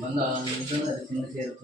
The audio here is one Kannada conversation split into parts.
ಬಂದು ಚಿನ್ನ ಸೇರುತ್ತ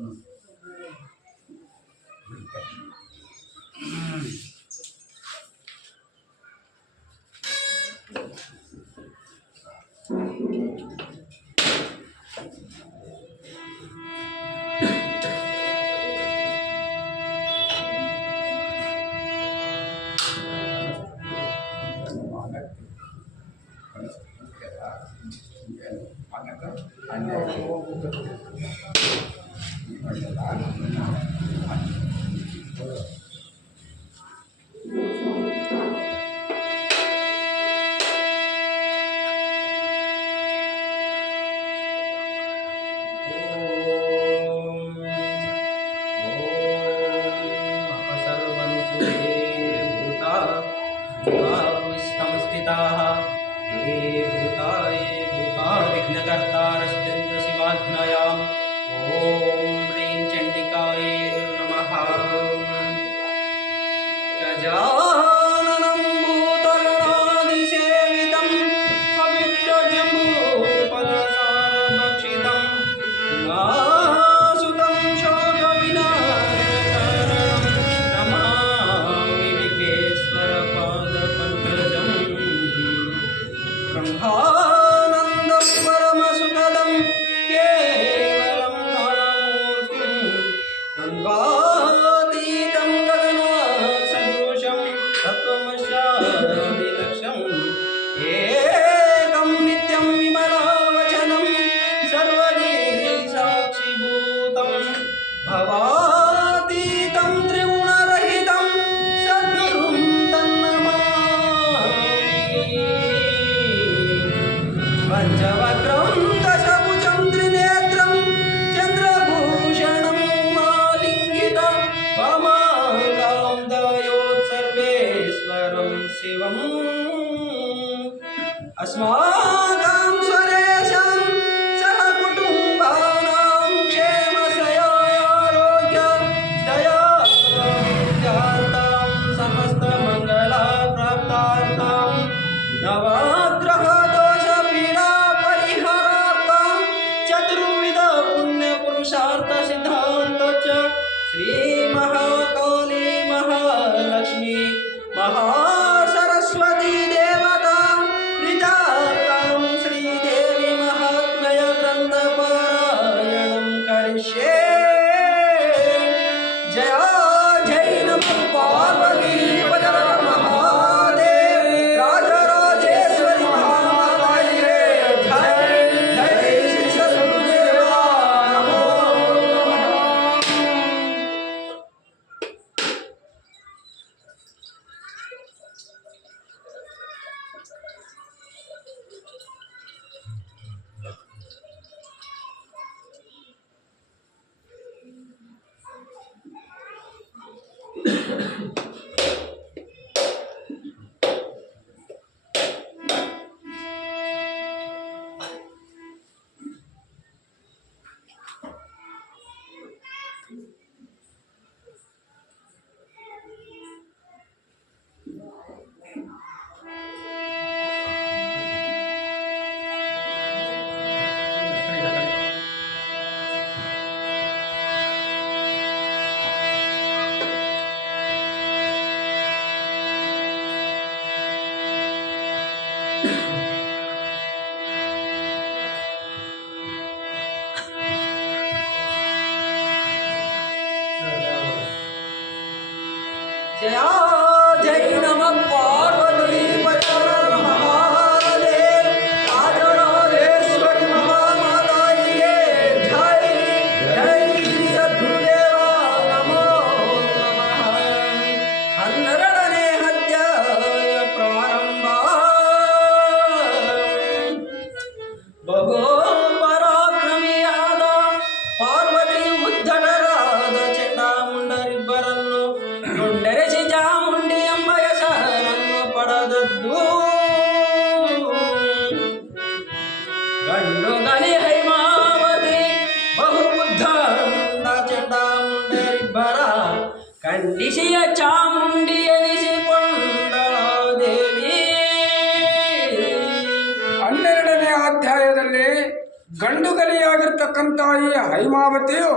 ಆಗಿರ್ತಕ್ಕಂಥ ಈ ಹೈಮಾವತಿಯು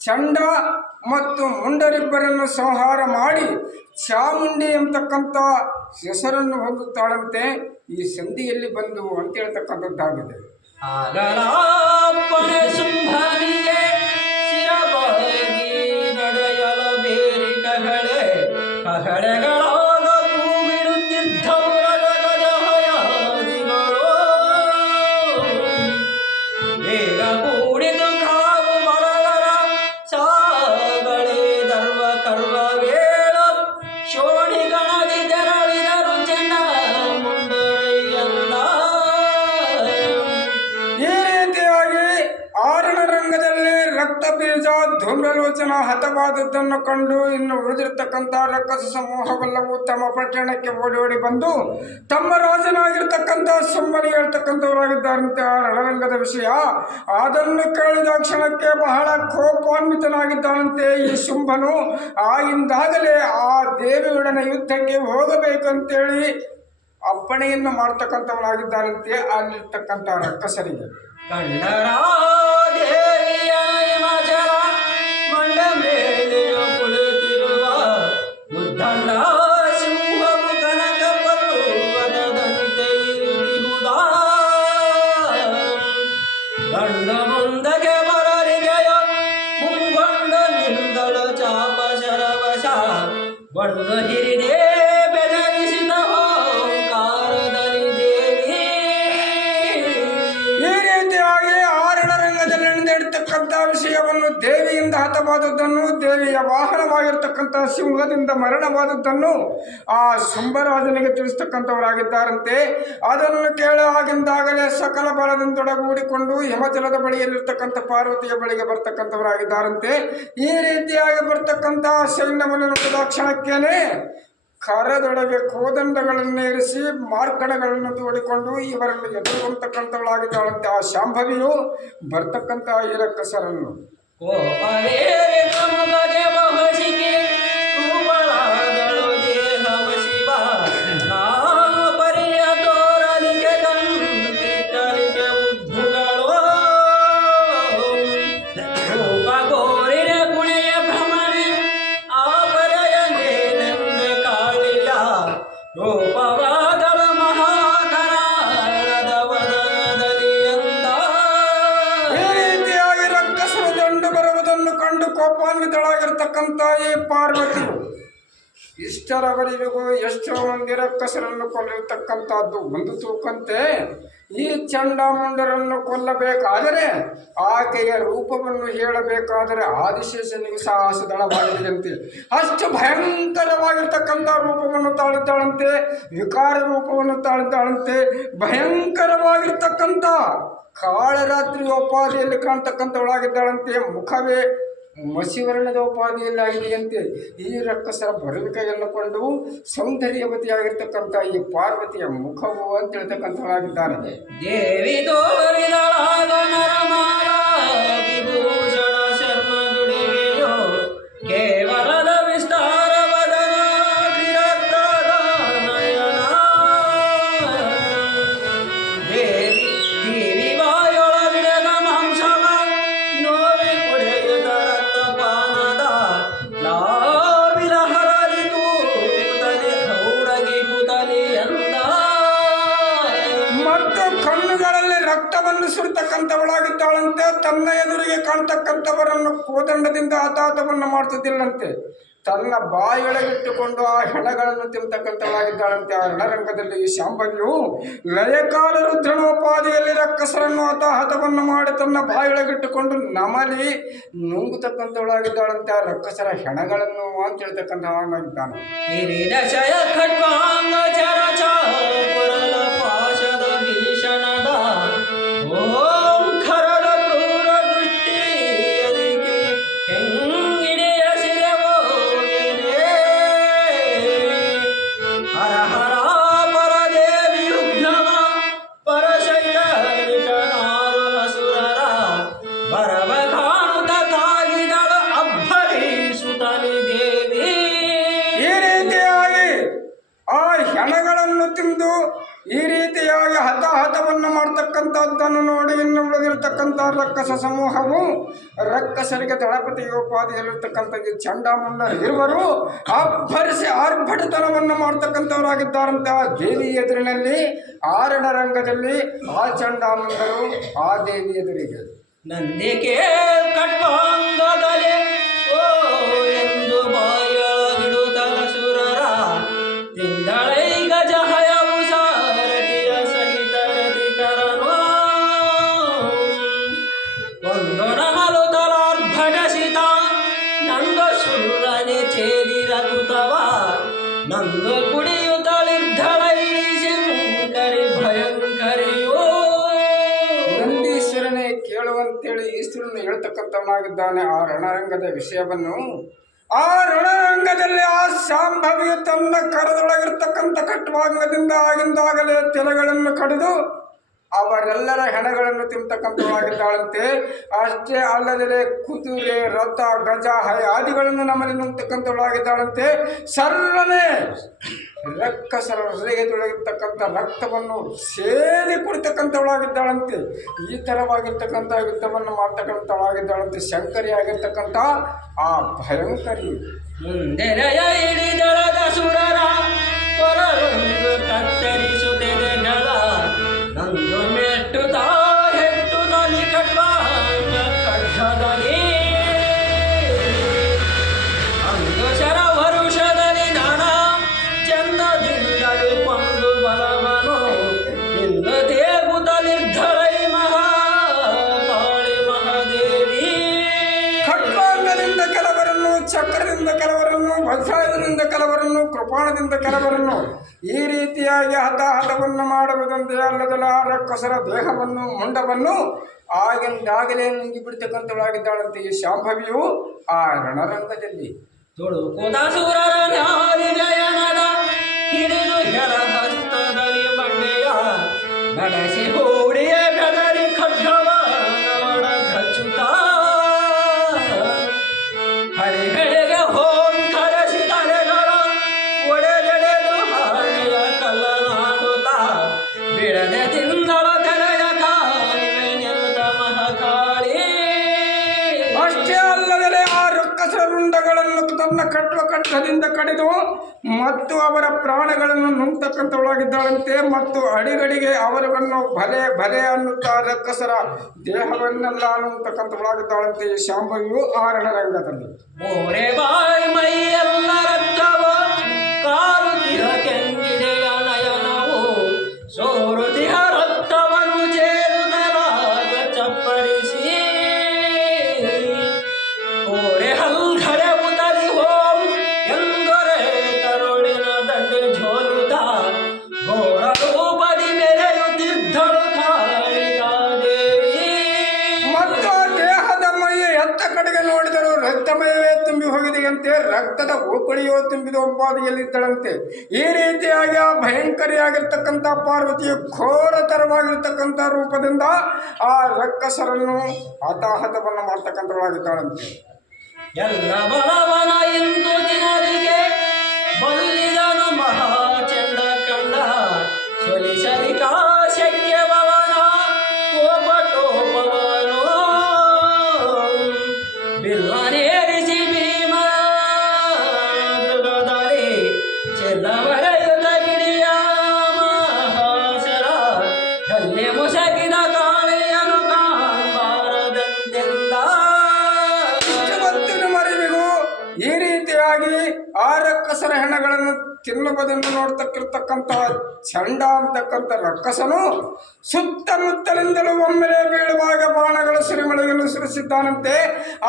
ಚಂಡ ಮತ್ತು ಮುಂಡರಿಬ್ಬರನ್ನು ಸಂಹಾರ ಮಾಡಿ ಚಾಮುಂಡಿ ಎಂಬತಕ್ಕಂಥ ಹೆಸರನ್ನು ಹೊಂದುತ್ತಾಳಂತೆ. ಈ ಸಂಧಿಯಲ್ಲಿ ಬಂದು ಅಂತ ಹೇಳ್ತಕ್ಕಂಥದ್ದಾಗಿದೆ. ರಕ್ತಬೀಜ ಧೂಮ್ರಲೋಚನ ಹತವಾದದ್ದನ್ನು ಕಂಡು ಇನ್ನು ಉಳಿದಿರತಕ್ಕಂಥ ರಕ್ಕಸ ಸಮೂಹವೆಲ್ಲವೂ ತಮ್ಮ ಪಟ್ಟಣಕ್ಕೆ ಓಡಿ ಬಂದು ತಮ್ಮ ರಾಜನಾಗಿರ್ತಕ್ಕಂಥ ಶುಂಭನಿಗೆ ಹೇಳ್ತಕ್ಕಂಥವರಾಗಿದ್ದಾರಂತೆ ಆ ರಣರಂಗದ ವಿಷಯ. ಅದನ್ನು ಕೇಳಿದ ಕ್ಷಣಕ್ಕೆ ಬಹಳ ಕೋಪಾನ್ವಿತನಾಗಿದ್ದಾನಂತೆ ಈ ಶುಂಭನು. ಆಗಿಂದಾಗಲೇ ಆ ದೇವಿಯೊಡನೆ ಯುದ್ಧಕ್ಕೆ ಹೋಗಬೇಕಂತೇಳಿ ಅಪ್ಪಣೆಯನ್ನು ಮಾಡ್ತಕ್ಕಂಥವನಾಗಿದ್ದಾನಂತೆ ಅಲ್ಲಿರ್ತಕ್ಕಂಥ ರಕ್ಕಸರಿಗೆ. ವಿಷಯವನ್ನು ದೇವಿಯಿಂದ ಹತವಾದದ್ದನ್ನು, ದೇವಿಯ ವಾಹನವಾಗಿರ್ತಕ್ಕಂಥ ಸಿಂಹದಿಂದ ಮರಣವಾದದ್ದನ್ನು ಆ ಶುಂಭರಾಜನಿಗೆ ತಿಳಿಸ್ತಕ್ಕಂಥವರಾಗಿದ್ದಾರಂತೆ. ಅದನ್ನು ಕೇಳಿ ಆಗಿಂದಾಗಲೇ ಸಕಲ ಬಲದಿಂದೊಡಗೂಡಿಕೊಂಡು ಹಿಮಜಲದ ಬಳಿಯಲ್ಲಿರ್ತಕ್ಕಂಥ ಪಾರ್ವತಿಯ ಬಳಿಗೆ ಬರ್ತಕ್ಕಂಥವರಾಗಿದ್ದಾರಂತೆ. ಈ ರೀತಿಯಾಗಿ ಬರ್ತಕ್ಕಂಥ ಸೈನ್ಯವನ್ನು ನೋಡಿದ ಕ್ಷಣಕ್ಕೇನೆ ಕರದೊಳಗೆ ಕೋದಂಡಗಳನ್ನೇರಿಸಿ ಮಾರ್ಕಣಗಳನ್ನು ತೋಡಿಕೊಂಡು ಇವರನ್ನು ಎದುರುಗೊಂತಕ್ಕಂಥವಳಾಗಿದ್ದಾಳಂತೆ ಆ ಶಾಂಭವಿಯು ಬರ್ತಕ್ಕಂಥ ಈ ರಕ್ಕಸರನ್ನು. ಕೋಪಾನ್ವಿತಳಾಗಿರ್ತಕ್ಕಂಥ ಈ ಪಾರ್ವತಿ ಇಷ್ಟರವರೆಗೂ ಎಷ್ಟೋ ಮಂದಿ ರಕ್ಕಸರನ್ನು ಕೊಲ್ಲಿರ್ತಕ್ಕಂಥದ್ದು ಒಂದು ತೂಕಂತೆ. ಈ ಚಂಡಾಮುಂಡರನ್ನು ಕೊಲ್ಲಬೇಕಾದರೆ ಆಕೆಯ ರೂಪವನ್ನು ಹೇಳಬೇಕಾದರೆ ಆದಿಶೇಷನಿಗೆ ಸಾಹಸ ದಳವಾಗಲಿದಂತೆ ಅಷ್ಟು ಭಯಂಕರವಾಗಿರ್ತಕ್ಕಂಥ ರೂಪವನ್ನು ತಾಳಿದ್ದಾಳಂತೆ, ವಿಕಾರ ರೂಪವನ್ನು ತಾಳಿದ್ದಾಳಂತೆ. ಭಯಂಕರವಾಗಿರ್ತಕ್ಕಂಥ ಕಾಳರಾತ್ರಿ ಉಪಾಧಿಯಲ್ಲಿ ಕಾಣ್ತಕ್ಕಂಥವಳಾಗಿದ್ದಾಳಂತೆ. ಮುಖವೇ ಮಸಿವರ್ಣದ ಉಪಾಧಿಯಲ್ಲಿ ಆಗಿದೆಯಂತೆ. ಈ ರಕ್ಕಸರ ಬರುವಿಕೆಯನ್ನು ಕೊಂಡು ಸೌಂದರ್ಯವತಿಯಾಗಿರ್ತಕ್ಕಂಥ ಈ ಪಾರ್ವತಿಯ ಮುಖವು ಅಂತ ಹೇಳ್ತಕ್ಕಂಥವಳಾಗಿದ್ದಾರೆ. ದೇವಿ ತೋರಿದಳಾದ ನರಮಾಲ ವಿಭೂಷಣ ಶರ್ಮ ದುಡಿಗೆಯೋ ಕೇವಲದ ವಿಸ್ತಾರವದನ ವಿರಕ್ತದ ನಯನ. ದೇವಿ ಬಾಯೊಳಗಿಡದ ಮಾಂಸವ ನೋವಿ ಕುಡಿಯದ ರಕ್ತಪಾನದ ಲಾವಿಲ ಹರಲಿತು ಕುತಲಿ ಹೌಡಗಿ ಕುತಲಿ ಎಂದ. ಮತ್ತು ಕಣ್ಣುಗಳಲ್ಲಿ ರಕ್ತವನ್ನು ಸುರಿತಕ್ಕಂಥವಳಾಗಿದ್ದಾಳಂತೆ. ತನ್ನ ಎದುರಿಗೆ ಕಾಣ್ತಕ್ಕಂಥವರನ್ನು ಕೋದಂಡದಿಂದ ಹತಾಹತವನ್ನು ಮಾಡ್ತಿದ್ದಿಲ್ಲಂತೆ. ತನ್ನ ಬಾಯೊಳಗಿಟ್ಟುಕೊಂಡು ಆ ಹೆಣಗಳನ್ನು ತಿಂತಕ್ಕಂಥವಳಾಗಿದ್ದಾಳಂತೆ. ಆ ರಣರಂಗದಲ್ಲಿ ಈ ಶಾಂಭವಿಯು ಲಯಕಾಲ ರುದ್ರನೋಪಾದಿಯಲ್ಲಿ ರಕ್ಕಸರನ್ನು ಹತಾಹತವನ್ನು ಮಾಡಿ ತನ್ನ ಬಾಯೊಳಗಿಟ್ಟುಕೊಂಡು ನಮಲಿ ನುಂಗುತಕ್ಕಂಥವಳಾಗಿದ್ದಾಳಂತೆ. ಆ ರಕ್ಕಸರ ಹೆಣಗಳನ್ನು ಅಂತ ಹೇಳ್ತಕ್ಕಂಥವನಾಗಿದ್ದಾನೆ. ಓಂ ಖರದ ಕ್ರೂರ ದೃಷ್ಟಿ ಅದಕ್ಕೆ ಹೆಂಗಿಡಿಯ ಶಿರವೋಗೆನೆ. ಹರ ಹರ ಪರದೇವಿ ಉಗ್ರವ ಪರಶೈಲ ನಿಕನಾರು ಅಸುರರ ಬರವ ಕಾಣುತ್ತ ತಾಗಿದಳ ಅಬ್ಬರಿಸುತ್ತಲಿ ದೇವಿ. ಈ ರೀತಿಯಾಗಿ ಆ ತಿಂದು ಈ ರೀತಿಯಾಗಿ ಹತಾಹತವನ್ನು ಮಾಡ್ತಕ್ಕಂಥದ್ದನ್ನು ನೋಡಿ ಇನ್ನು ಉಳಿದಿರತಕ್ಕಂಥ ರಕ್ಕಸ ಸಮೂಹವು ರಕ್ಕಸರಿಗೆ ದಳಪತಿಯೋಪಾದಿಯಲ್ಲಿರ್ತಕ್ಕಂಥ ಈ ಚಂಡಾಮುಂಡ ಇರುವರು ಆರ್ಭಟತನವನ್ನು ಮಾಡ್ತಕ್ಕಂಥವರಾಗಿದ್ದಾರಂತೆ ಆ ದೇವಿ ಎದುರಿನಲ್ಲಿ ಆರಣ ರಂಗದಲ್ಲಿ ಆ ಚಂಡಾಮುಂಡರು ಆ ದೇವಿ ಎದುರಿಗೆ ನಂದಿಕೆ ಕಟ್ವಾಂಗದಲೆ ಓ ಎಂದು ಬಾಯಾಗಿಡುತ್ತಲ ಸುರರ ತಿಂದಳೈ ಗಜ ಹಯವು ಸಾರಥಿಯ ಸಹಿತ ರತಿಕರನು ಒಂದು ನಮಲು ತಲಾರ್ಭಟಸಿತ ನಂದು ಸುರನೆ ಛೇದಿರಗುತ್ತವ ನಂದು ಕುಡಿಯುತ್ತಲಿದ್ದಳೈ ಶಂಕರಿ ಭಯಂಕರಿಯೋ ನಂದೀಶ್ವರನೇ ಕೇಳುವಂತೇಳಿ ಈಶ್ವರನು ಹೇಳ್ತಕ್ಕಂಥವನಾಗಿದ್ದಾನೆ ಆ ರಣರಂಗದ ವಿಷಯವನ್ನು. ಆ ರಣರಂಗದಲ್ಲಿ ಆ ಶಾಂಭವಿಯು ತನ್ನ ಕರದೊಳಗಿರ್ತಕ್ಕಂಥ ಖಟ್ವಾಂಗದಿಂದ ಆಗಿಂದಾಗಲೇ ತೆಲೆಗಳನ್ನು ಕಡಿದು ಅವರೆಲ್ಲರ ಹೆಣಗಳನ್ನು ತಿಂತಕ್ಕಂಥವಳಾಗಿದ್ದಾಳಂತೆ. ಅಷ್ಟೇ ಅಲ್ಲದೆ ಕುದುರೆ ರಥ ಗಜ ಆದಿಗಳನ್ನು ನಮ್ಮಲ್ಲಿ ನುಂಗ್ತಕ್ಕಂಥವಳಾಗಿದ್ದಾಳಂತೆ. ಸರ್ವನೇ ರಕ್ಕಸರ ಹೃದಯ ತೊಡಗಿರ್ತಕ್ಕಂಥ ರಕ್ತವನ್ನು ಸೇರಿ ಕುಡಿತಕ್ಕಂಥವಳಾಗಿದ್ದಾಳಂತೆ. ಈ ಥರವಾಗಿರ್ತಕ್ಕಂಥ ಯುದ್ಧವನ್ನು ಮಾಡ್ತಕ್ಕಂಥವಳಾಗಿದ್ದಾಳಂತೆ ಶಂಕರಿ ಆಗಿರ್ತಕ್ಕಂಥ ಆ ಭಯಂಕರಿ. ಮುಂದೆರೆಯ ಹಿಡಿದಳದ ಸುರರ ಕೊರಲೊಂದು ಕತ್ತರಿಸುತ್ತೆದೆಗಳ ನಂದು ಮೆಟ್ಟುತ್ತ ಹೆಟ್ಟುತ್ತಲಿ ಕಟ್ವಾಂಗ ಖಡ್ಗದಲ್ಲಿ ಅಂದು ಶರ ವರುಷದಲ್ಲಿ ನಾನಾ ಚಂದದಿಂದಲೇ ಕೊಂದು ಬಲವನು ಇಂದು ದೇಗುತ್ತಲಿದ್ದಳೈ ಮಹಾಕಾಳಿ ಮಹಾದೇವಿ. ಖಡ್ವಾಂಗದಿಂದ ಕೆಲವರನ್ನು, ಚಕ್ರದಿಂದ ಕೆಲವರನ್ನು, ವಜ್ರಾಯುಧದಿಂದ ಕೆಲವರನ್ನು, ಕೃಪಾಣದಿಂದ ಕೆಲವರನ್ನು ಈ ರೀತಿಯಾಗಿ ಹತಾಹತವನ್ನು ಮಾಡುವುದಂತೆ ಅಲ್ಲದಲ್ಲ ಆ ರಕ್ಕಸರ ದೇಹವನ್ನು ಮುಂಡವನ್ನು ಆಗಿಂದಾಗಲೇ ನುಂಗಿ ಬಿಡ್ತಕ್ಕಂಥವಳಾಗಿದ್ದಾಳಂತೆ ಈ ಶಾಂಭವಿಯು ಆ ರಣರಂಗದಲ್ಲಿ. ತುಳುಕುದ ಸುರರ ನ್ಯಾಯನದ ಹಿಡಿದು ಜಲ ಹಸ್ತದಲ್ಲಿ ಬಂಡೆಯ ನಡೆಸಿ ಹೂಡಿಯ ಬೆದರಿ ಖಡ್ಗವ ನವಡ ಖಚ್ಚುತ್ತ ಹರಿಗಳಿಗೆ ಹೋಂಕರಿಸಿ ತಲೆಗಳ ಒಡೆದೆಡೆದು ಹಾಳೆಯ ಕಲ್ಲನಾಡುತ್ತ ಬಿಡದೆ ತಿಂದಳ ತೆರೆಯ ಕಾಲುವೆ ನಿರುತ ಮಹಾಕಾಳಿ. ಅಷ್ಟೇ ಅಲ್ಲದೆ ಆ ರಕ್ಕಸರ ರುಂಡಗಳನ್ನು ತನ್ನ ಖಡ್ಗದಿಂದ ಕಡಿದು ಮತ್ತು ಅವರ ಪ್ರಾಣಗಳನ್ನು ನುಂಗ್ತಕ್ಕಂಥವಳಾಗಿದ್ದಾಳಂತೆ. ಮತ್ತು ಅಡಿಗಡಿಗೆ ಅವರನ್ನು ಭಲೆ ಭಲೆ ಅನ್ನುತ್ತಾ ರಕ್ಕಸರ ದೇಹವನ್ನೆಲ್ಲ ನುಂಗ್ತಕ್ಕಂಥವಳಾಗಿದ್ದಾಳಂತೆ ಈ ಶಾಂಭವಿಯು ಆ ರಣರಂಗದಲ್ಲಿ. ಓರೆ ಬಾಯ್ ಮೈಯೆಲ್ಲ ರಕ್ತವ ಕಾರುತಿಹ ಕೆಂಗಿದೆಯ ನಯನವು ಸೋರುತಿಹ ರಕ್ತವನ್ನು ಚೇರುತ್ತಲಾಗ ಚಪ್ಪರಿಸಿ ಓರೆ ಹಲ್ಗಡೆ ಉತರಿ ಹೋಂ ಎಂದರೆ ಕರುಳಿನ ದಂಡೆ ಝೋಲುತ್ತ ಘೋರ ರೂಪದಿ ಮೆರೆಯುತ್ತಿದ್ದಳು ಕಾಳಿಕಾದೇವಿ. ಮತ್ತು ಆ ದೇಹದ ಮೈಯ ಎತ್ತ ಕಡೆಗೆ ನೋಡಿದರು ರಕ್ತಮಯವೇ ತುಂಬಿ ಹೋಗಿದೆಯಂತೆ, ರಕ್ತದ ಓಕಳಿಯೋ ತುಂಬಿದ ಉಪಾದಿಯಲ್ಲಿದ್ದಳಂತೆ. ಈ ರೀತಿಯಾಗಿ ಆ ಭಯಂಕರಿಯಾಗಿರ್ತಕ್ಕಂಥ ಪಾರ್ವತಿಯು ಘೋರತರವಾಗಿರ್ತಕ್ಕಂಥ ರೂಪದಿಂದ ಆ ರಕ್ಕಸರನ್ನು ಹತಾಹತವನ್ನು ಮಾಡ್ತಕ್ಕಂಥವಳಾಗಿದ್ದಾಳಂತೆ. ಎಲ್ಲ ಬಲವನ ಇಂದು ದಿನರಿಗೆ ಬಲ್ಲಿದನು ಮಹಾಚಂಡ ಕಂಡ ಸೊಲಿಸಲಿಕ ಶಕ್ಯವನ ಕೋಪಟೋಪವನು ಬಿಲ್ಲನೇರಿಸಿ ಭೀಮ ಮೃಗದಲ್ಲಿ ಚೆಲ್ಲವರೆಯುತ ಗಿಡಿಯ ಮಹಾಸರ ಕಲ್ಲೆ ಮುಸಗಿದ ಕಾಳೆಯನು ಕಾಣಬಾರದಂತೆಂದ. ಇಷ್ಟವತ್ತಿನ ಮರಿವಿಗೂ ಈ ರೀತಿಯಾಗಿ ಆ ರಕ್ಕಸರ ಹೆಣಗಳನ್ನು ತಿನ್ನುವುದನ್ನು ನೋಡ್ತಕ್ಕಿರ್ತಕ್ಕಂಥ ಚಂಡ ಅಂತಕ್ಕಂಥ ರಕ್ಕಸನು ಸುತ್ತಮುತ್ತಲಿಂದಲೂ ಒಮ್ಮೆಲೆ ಬೀಳುವಾಗ ಬಾಣಗಳ ಸಿರಿಮಳೆಯನ್ನು ಸುರಿಸಿದ್ದಾನಂತೆ.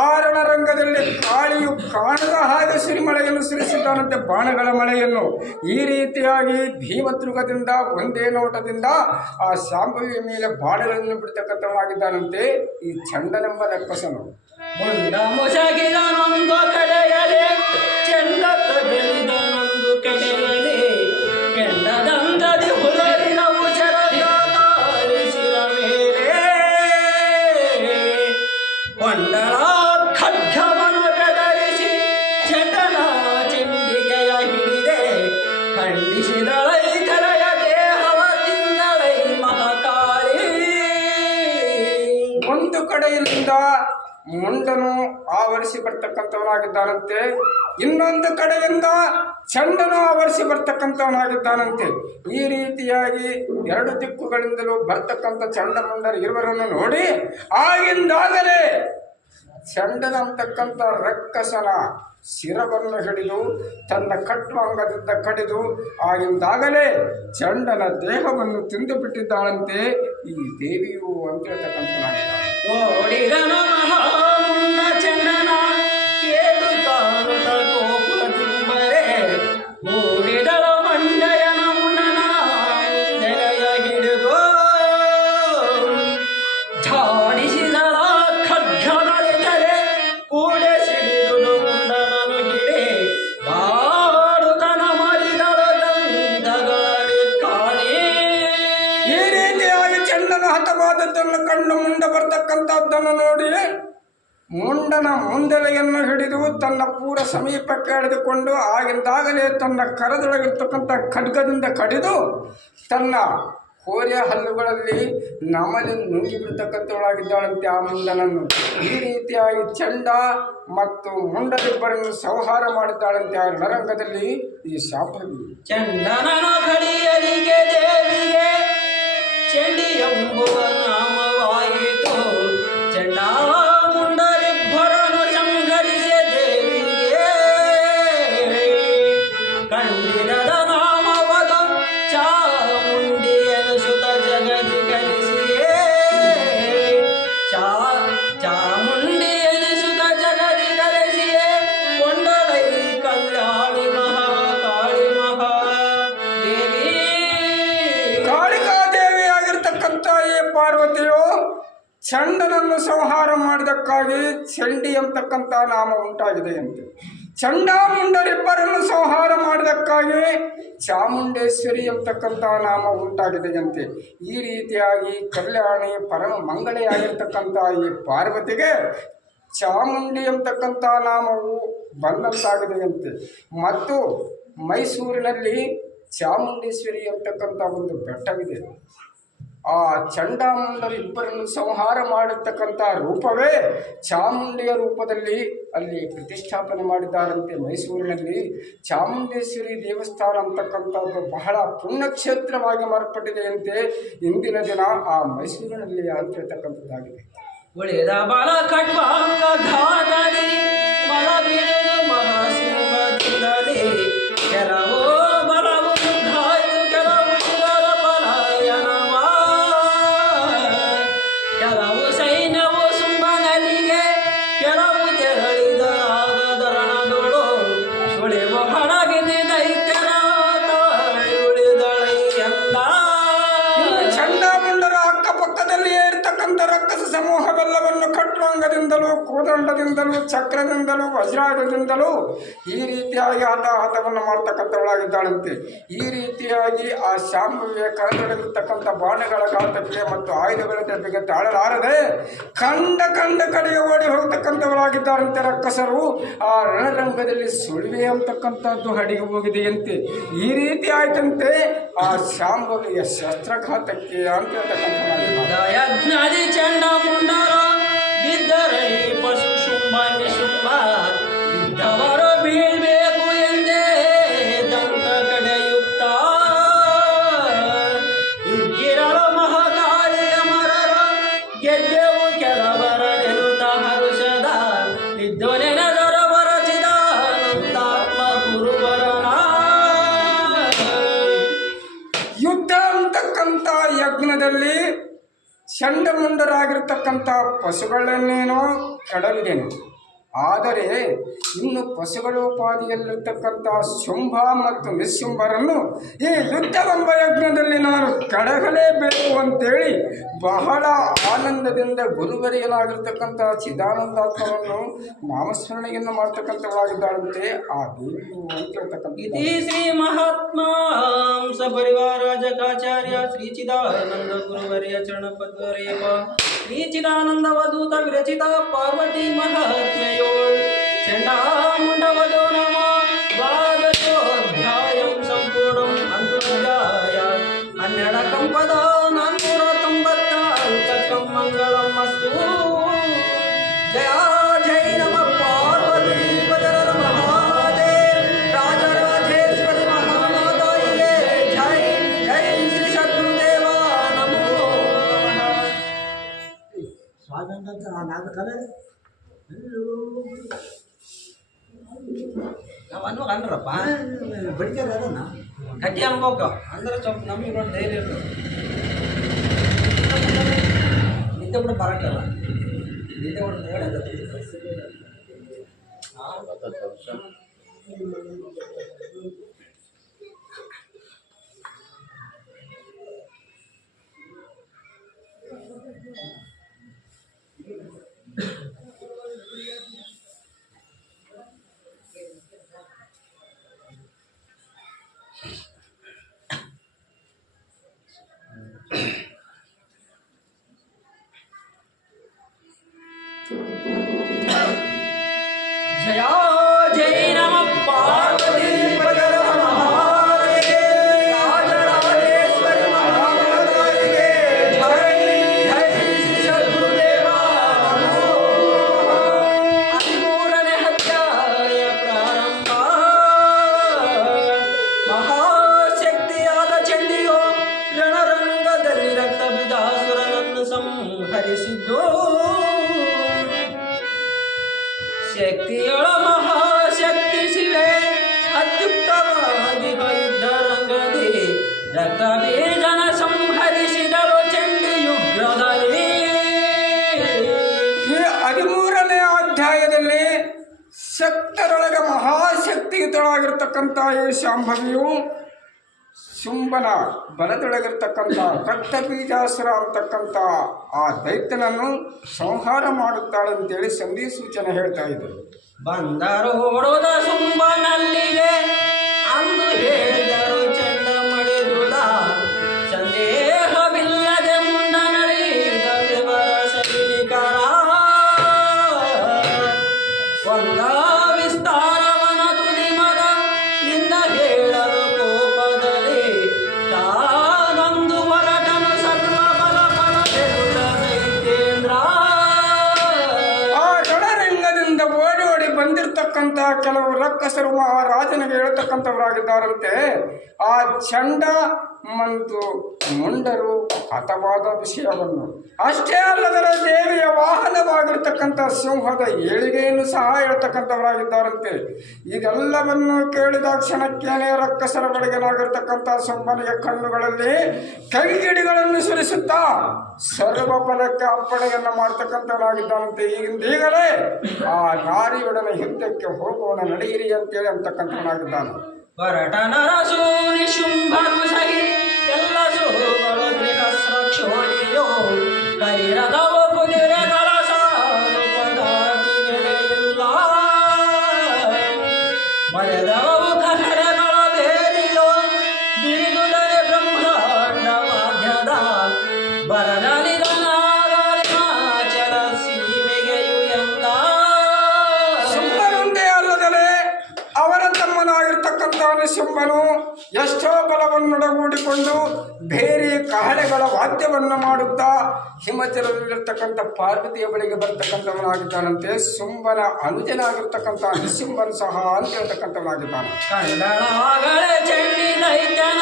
ಆ ರಣರಂಗದಲ್ಲಿ ಕಾಳಿಯು ಕಾಣದ ಹಾಗೆ ಸಿರಿಮಳೆಯನ್ನು ಸುರಿಸಿದ್ದಾನಂತೆ, ಬಾಣಗಳ ಮಳೆಯನ್ನು. ಈ ರೀತಿಯಾಗಿ ಭೀಮತೃಗದಿಂದ ಒಂದೇ ನೋಟದಿಂದ ಆ ಶಾಂಭವಿಯ ಮೇಲೆ ಬಾಣಗಳನ್ನು ಬಿಡ್ತಕ್ಕಂಥವಾಗಿದ್ದಾನಂತೆ ಈ ಚಂಡನೆಂಬ ರಕ್ಕಸನು. ಮುಂಡ ಮುಸಗಿದನೊಂದು ಕಡೆಯಲೆ ಚೆಂಡ ತಗಲಿದನೊಂದು ಕಡೆಯಲೆ ಕೆಂಡದಂದದಿ ಹುಲರಿನ ಉಚರದ ತಾಳಿಸಿರ ಮೇಲೆ ಕೊಂಡಳ ಖಡ್ಗವನ್ನು ಬೆದರಿಸಿ ಚಟನ ಚಿಂಡಿಗೆಯ ಹಿಡಿದೆ ಖಂಡಿಸಿದಳೈ ತೆರೆಯ ಕಡೆಯಿಂದ ಮುಂಡನು ಆವರಿಸಿ ಬರ್ತಕ್ಕಂಥವನಾಗಿದ್ದಾನಂತೆ, ಇನ್ನೊಂದು ಕಡೆಯಿಂದ ಚಂಡನು ಆವರಿಸಿ ಬರ್ತಕ್ಕಂಥವನಾಗಿದ್ದಾನಂತೆ. ಈ ರೀತಿಯಾಗಿ ಎರಡು ದಿಕ್ಕುಗಳಿಂದಲೂ ಬರ್ತಕ್ಕಂಥ ಚಂಡಮುಂಡರು ಇರುವರನ್ನು ನೋಡಿ ಆಗಿಂದಾಗಲೇ ಚಂಡನಂತಕ್ಕಂಥ ರಕ್ಕಸನ ಶಿರವನ್ನು ಹಿಡಿದು ತನ್ನ ಕಟ್ವಾಂಗದಿಂದ ಕಡಿದು ಆಗಿಂದಾಗಲೇ ಚಂಡನ ದೇಹವನ್ನು ತಿಂದು ಬಿಟ್ಟಿದ್ದಾಳಂತೆ ಈ ದೇವಿಯು ಅಂತ ಹೇಳ್ತಕ್ಕಂಥನಾಗಿದ್ದಾಳೆ. ಹತವಾದದ್ದನ್ನು ಕಂಡು ಮುಂಡ ಬರ್ತಕ್ಕಂಥದ್ದನ್ನು ನೋಡಿ ಮುಂಡನ ಮುಂದೆಲೆಯನ್ನು ಹಿಡಿದು ತನ್ನ ಪೂರ ಸಮೀಪಕ್ಕೆ ಎಳೆದುಕೊಂಡು ಆಗಿಂದಾಗಲೇ ತನ್ನ ಕರದೊಳಗಿರ್ತಕ್ಕಂಥ ಖಡ್ಗದಿಂದ ಕಡಿದು ತನ್ನ ಹೋರಿಯ ಹಲ್ಲುಗಳಲ್ಲಿ ನಮಲಿ ನುಂಗಿ ಬಿಡ್ತಕ್ಕಂಥವಳಾಗಿದ್ದಾಳಂತೆ ಆ ಮುಂಡನನ್ನು. ಈ ರೀತಿಯಾಗಿ ಚಂಡ ಮತ್ತು ಮುಂಡದಿಬ್ಬರನ್ನು ಸಂಹಾರ ಮಾಡಿದ್ದಾಳಂತೆ ಆ ರಣರಂಗದಲ್ಲಿ ಈ ಶಾಂಭವಿ. ಚಂಡನನ ಕಡಿಯಲಿಗೆ ದೇವಿಗೆ ಚಂಡಿ ಎಂಬುವ ನಾಮವಾಯಿತು. ಚಂಡಾಮುಂಡರಿಬ್ಬರನ್ನು ಸಂಹರಿಸಿ ದೇವಿಗೆ ಕಂಡಿರದ ನಾಮವದು ಚಾಮುಂಡಿ ಎನಿಸುತ್ತ ಜಗದಿ ಕಲಿಸಿಯೇ. ಚಾಮುಂಡಿ ಎನಿಸುತ್ತ ಜಗದಿ ಕಲಿಸಿಯೇ ಕೊಂಡಲೈ ಕಲ್ಯಾಣಿ ಮಹಾ ಕಾಳಿ ಮಹಾ ದೇವಿ. ಪಾರ್ವತಿಯು ಚಂಡನನ್ನು ಸಂಹಾರ ಮಾಡಿದಕ್ಕಾಗಿ ಚಂಡಿ ಅಂತಕ್ಕಂಥ ನಾಮ ಉಂಟಾಗಿದೆಯಂತೆ. ಚಂಡಾಮುಂಡರಿಬ್ಬರನ್ನು ಸಂಹಾರ ಮಾಡಿದಕ್ಕಾಗಿ ಚಾಮುಂಡೇಶ್ವರಿ ಅಂತಕ್ಕಂಥ ನಾಮ ಉಂಟಾಗಿದೆಯಂತೆ. ಈ ರೀತಿಯಾಗಿ ಕಲ್ಯಾಣಿ ಪರಮ ಮಂಗಳೆಯಾಗಿರ್ತಕ್ಕಂಥ ಈ ಪಾರ್ವತಿಗೆ ಚಾಮುಂಡಿ ಅಂತಕ್ಕಂಥ ನಾಮವು ಬಂದಂತಾಗಿದೆಯಂತೆ. ಮತ್ತು ಮೈಸೂರಿನಲ್ಲಿ ಚಾಮುಂಡೇಶ್ವರಿ ಅಂತಕ್ಕಂಥ ಒಂದು ಬೆಟ್ಟವಿದೆ. ಆ ಚಂಡಾಮುಂಡರಿಬ್ಬರನ್ನು ಸಂಹಾರ ಮಾಡಿರ್ತಕ್ಕಂಥ ರೂಪವೇ ಚಾಮುಂಡಿಯ ರೂಪದಲ್ಲಿ ಅಲ್ಲಿ ಪ್ರತಿಷ್ಠಾಪನೆ ಮಾಡಿದ್ದಾರಂತೆ. ಮೈಸೂರಿನಲ್ಲಿ ಚಾಮುಂಡೇಶ್ವರಿ ದೇವಸ್ಥಾನ ಅಂತಕ್ಕಂಥದ್ದು ಬಹಳ ಪುಣ್ಯಕ್ಷೇತ್ರವಾಗಿ ಮಾರ್ಪಟ್ಟಿದೆಯಂತೆ ಇಂದಿನ ದಿನ ಆ ಮೈಸೂರಿನಲ್ಲಿ ಆಗಿರ್ತಕ್ಕಂಥದ್ದಾಗಿದೆ. ಉಳಿದ ಬಲ ಖಡ್ವಾಂಗ ಘಾತದಿ ಬಲವಿರುವುದು ಮಹಾಸಿಂಹದಿಂದಲೇ ಕೆಲವು ಬಲವು ಯುದ್ಧಾಯ್ತು ಕೆಲವು ಇದರ ಪಲಾಯನವ. ಕೆಲವು ಸೈನ್ಯವು ಸುಮ್ಮನಲ್ಲಿಗೆ ಕೆಲವು ತೆರಳಿದ ಆಗದರಣದೊಳು ಸುಳಿವ ಹಡಗಿದ ದೈತ್ಯರ ಉಳಿದಳೈ ಎಂದ. ಚಂಡಾಮುಂಡರ ಅಕ್ಕಪಕ್ಕದಲ್ಲಿಯೇ ಇರ್ತಕ್ಕಂಥ ರಕ್ಕಸ ಸಮೂಹವೆಲ್ಲವನ್ನು ಖಡ್ವಾಂಗದಿಂದಲೂ ಕೋದಂಡದಿಂದಲೂ ಚಕ್ರದಿಂದಲೂ ವಜ್ರಾಯುಧದಿಂದಲೂ ಈ ರೀತಿಯಾಗಿ ಹತವನ್ನು ಮಾಡ್ತಕ್ಕಂಥವಳಾಗಿದ್ದಾಳಂತೆ. ಈ ರೀತಿಯಾಗಿ ಆ ಶಾಂಭವಿಯ ಕರೆದೊಡಗಿರ್ತಕ್ಕಂಥ ಬಾಣಗಳ ಘಾತಕ್ಕೆ ಮತ್ತು ಆಯುಧಗಳ ದೆಬ್ಬೆಗೆ ತಾಳಲಾರದೆ ಕಂಡ ಕಡೆಗೆ ಓಡಿ ಹೋಗ್ತಕ್ಕಂಥವಳಾಗಿದ್ದಾರಂತೆ ರಕ್ಕಸರು. ಆ ರಣರಂಗದಲ್ಲಿ ಸುಳಿವೆ ಅಂತಕ್ಕಂಥದ್ದು ಹಡಿಗೆ ಹೋಗಿದೆಯಂತೆ. ಈ ರೀತಿ ಆಯ್ತಂತೆ ಆ ಶಾಂಭವಿಯ ಶಸ್ತ್ರಘಾತಕ್ಕೆ ಅಂತ ಯಜ್ಞಾದಿ ಚಂಡಮುಂಡರ ಬಿದ್ದರೆ ಪಶು ಶುಂಭ ನಿಶುಂಭ ಬಿದ್ದವರು ಬೀಳ್ಬೇಕು ಎಂದೇ ದಂತ ಕಡೆಯುತ್ತ ಇದ್ದಿರಲು ಮಹಾಕಾಳಿಯ ಮರರ ಗೆದ್ದೆವು ಕೆಲವರ ನೆನುತ ಹರುಷದ ಇದ್ದು ನೆನೆದರ ಬರಚಿದ ಅನಂತಾತ್ಮ ಗುರುವರನ. ಯುದ್ಧ ಅಂತಕ್ಕಂಥ ಯಜ್ಞದಲ್ಲಿ ಚಂಡಮುಂಡರಾಗಿರ್ತಕ್ಕಂಥ ಪಶುಗಳನ್ನೇನೋ ಕಡಲಿದೆನು. ಆದರೆ ಇನ್ನು ಪಶುಗಳೋಪಾದಿಯಲ್ಲಿರ್ತಕ್ಕಂಥ ಶುಂಭ ಮತ್ತು ನಿಶುಂಭರನ್ನು ಈ ಯುದ್ಧವೆಂಬ ಯಜ್ಞದಲ್ಲಿ ನಾನು ಕಡಗಲೇಬೇಕು ಅಂತೇಳಿ ಬಹಳ ಆನಂದದಿಂದ ಗುರುವರಿಯಲಾಗಿರ್ತಕ್ಕಂಥ ಚಿದಾನಂದಾತ್ಮವನ್ನು ನಾಮಸ್ಮರಣೆಯನ್ನು ಮಾಡ್ತಕ್ಕಂಥವಳಾಗಿದ್ದಾಳಂತೆ ಆ ದೇವಿಯು ಅಂತ ಹೇಳ್ತಕ್ಕಂಥ. ಇತಿ ಶ್ರೀ ಮಹಾತ್ಮ ಸಪರಿವಾರ ಜಗಾಚಾರ್ಯ ಶ್ರೀ ಚಿದಾನಂದ ಗುರುವರ್ಯ ಚರಣಪದ್ವರೇವ ಶ್ರೀ ಚಿದಾನಂದ ವಧೂತ ವಿರಚಿತ ಪಾರ್ವತಿ ಮಹಾತ್ಮೆಯೋಳ್ ಚಂಡಾಮುಂಡವಧೋ ನಮ ದ್ವಾದಶೋಧ್ಯಾಯಂ ಸಂಪೂರ್ಣಂ ಅಂತರ್ಜಾಯ 12 ಕಂಪದ 494 ಮಂಗಳಂ ಅಸ್ತು. ನಾವು ಅನ್ವಾಗ ಅಂದ್ರಪ್ಪ ಬಡಿತಾರೆ ಅದನ್ನ ಗಟ್ಟಿ ಅನ್ಬೇಕು ಅಂದ್ರೆ ಸ್ವಲ್ಪ ನಮಗೆ ನೋಡಿ ಧೈರ್ಯ ಇರ್ತದೆ. ನಿದ್ದೆ ಬಿಟ್ಟು ಬರೋಕ್ಕಲ್ಲ, ನಿದ್ದೆ ಬಿಟ್ಟು ನೋಡಿ ಜಯ ಜೈ ನಮ ಪಾರ್ವತಿ ಪದರ ಮಹಾದೇವಿ ರಾಜರಾಜೇಶ್ವರಿ ಮಹಾದೇವಿಗೆ ಜೈ ಜೈ ಶ್ರೀ ಸದ್ಗುರುದೇವ ನಮೋ ನಮಃ. 13ನೇ ಅಧ್ಯಾಯ ಪ್ರಾರಂಭ. ಮಹಾಶಕ್ತಿಯಾದ ಚಂಡಿಯು ರಣರಂಗದಲ್ಲಿ ರಕ್ತ ಬಿಜಾಸುರನನ್ನು ಸಂಹರಿಸಿದ್ದು. ಶಕ್ತಿಯೊಳ ಮಹಾಶಕ್ತಿ ಶಿವೆ ಅತ್ಯುತ್ತಮವಾಗಿ ಯುದ್ಧರಂಗದಿ ರಕ್ತ ಬೀಜನ ಸಂಹರಿಸಿದಳು ಚಂಡಿಯುಗ್ರದಲ್ಲಿ. ಈ 13ನೇ ಅಧ್ಯಾಯದಲ್ಲಿ ಶಕ್ತರೊಳಗೆ ಮಹಾಶಕ್ತಿಯುತಳಾಗಿರ್ತಕ್ಕಂಥ ಈ ಶಾಂಭವಿಯು ಶುಂಭನ ಬಲದೊಳಗಿರ್ತಕ್ಕಂಥ ರಕ್ತ ಬೀಜಾಸುರ ಅಂತಕ್ಕಂಥ ಆ ದೈತ್ಯನನ್ನು ಸಂಹಾರ ಮಾಡುತ್ತಾಳಂತೇಳಿ ಸಂಧಿ ಸೂಚನೆ ಹೇಳ್ತಾ ಇದ್ದರು. ಬಂದರೋಡದ ಶುಂಭನಲ್ಲಿಗೆ ಅಂದು ಹೇಳಿದರು ಚಂಡ ಮಡಿದುದ ಸಂದೇಹವಿಲ್ಲದೆ ಮುಂದ ನಡೆದ ವಿವರ ಸೈನಿಕರ ಒಂದ ವಿಸ್ತಾರವನ ತುದಿ ಮದ ನಿಂದ ಹೇಳಲು ಕೋಪದಲ್ಲಿ ತಾನಂದು ಹೊರಟನು ಸರ್ವ ಬಲ ಬಲದೆರುಳ ದೈತ್ಯೇಂದ್ರ. ಆ ರಣರಂಗದಿಂದ ಓಡಿ ಓಡಿ ಬಂದಿರತಕ್ಕಂಥ ಕೆಲವು ರಕ್ಕಸರು ಮಹಾರಾಜನಿಗೆ ಹೇಳ್ತಕ್ಕಂಥವರಾಗಿದ್ದಾರಂತೆ. ಆ ಚಂಡ ಮತ್ತು ಮುಂಡರು ಹತವಾದ ವಿಷಯವನ್ನು, ಅಷ್ಟೇ ಅಲ್ಲದರೆ ದೇವಿಯ ವಾಹನವಾಗಿರ್ತಕ್ಕಂಥ ಸಿಂಹದ ಏಳಿಗೆಯನ್ನು ಸಹ ಹೇಳ್ತಕ್ಕಂಥವರಾಗಿದ್ದಾರಂತೆ. ಇದೆಲ್ಲವನ್ನು ಕೇಳಿದ ಕ್ಷಣಕ್ಕೇನೆ ರಕ್ಕಸರ ಬಳಿಗನಾಗಿರ್ತಕ್ಕಂಥ ಶುಂಭನಿಗೆ ಕಣ್ಣುಗಳಲ್ಲಿ ಕೈಗಿಡಿಗಳನ್ನು ಸುರಿಸುತ್ತಾ ಸರ್ವ ಫಲಕ್ಕೆ ಅಪ್ಪಣೆಯನ್ನು ಮಾಡ್ತಕ್ಕಂಥವನಾಗಿದ್ದಾನಂತೆ. ಈಗಲೇ ಆ ನಾರಿಯೊಡನೆ ಯುದ್ಧಕ್ಕೆ ಹೋಗೋಣ ನಡೆಯಿರಿ ಅಂತೇಳಿ ಅಂತಕ್ಕಂಥವನಾಗಿದ್ದಾನೆ. ಹೊರಟನರಸೂರಿ ಶುಂಭನು ಸಹಿ ಎಲ್ಲ ಸೋಗಳು ತ್ರಿಹಸ್ರಕ್ಷೋಣಿಯೋ ಕರಿರದವ ಕುದುರೆಗಳ ಸಾಲು ಪದಾತಿ ನೆಲೆಯಿಲ್ಲ ಮರೆದವು ಕಹಳೆಗಳ ಬೇರಿಯೋ ಬಿರಿದುದರೆ ಬ್ರಹ್ಮಾಂಡ ಮಾಧ್ಯದ ಬರದನಿದನಾಗರಿಮಾಚಲ ಸೀಮೆಗೆಯು ಎಂದ. ಶುಂಭನೊಂದೇ ಅಲ್ಲದಲೇ ಅವರ ತಮ್ಮನಾಗಿರ್ತಕ್ಕಂಥ ಶುಂಭನು ಎಷ್ಟೋ ಬಲವನ್ನೊಡಗೂಡಿಕೊಂಡು ಬೇರೆ ಕಹಳೆಗಳ ವಾದ್ಯವನ್ನು ಮಾಡುತ್ತಾ ಹಿಮಾಚಲದಲ್ಲಿರ್ತಕ್ಕಂಥ ಪಾರ್ವತಿಯ ಬಳಿಗೆ ಬರ್ತಕ್ಕಂಥವನಾಗಿದ್ದಾನಂತೆ. ಶುಂಭನ ಅನುಜನಾಗಿರ್ತಕ್ಕಂಥ ನಿಶುಂಭನು ಸಹ ಅಂತ ಹೇಳ್ತಕ್ಕಂಥವನಾಗಿದ್ದಾನೆ. ಕಂಡಳಾಗಳೆ ಚಂಡಿ ದೈತ್ಯನ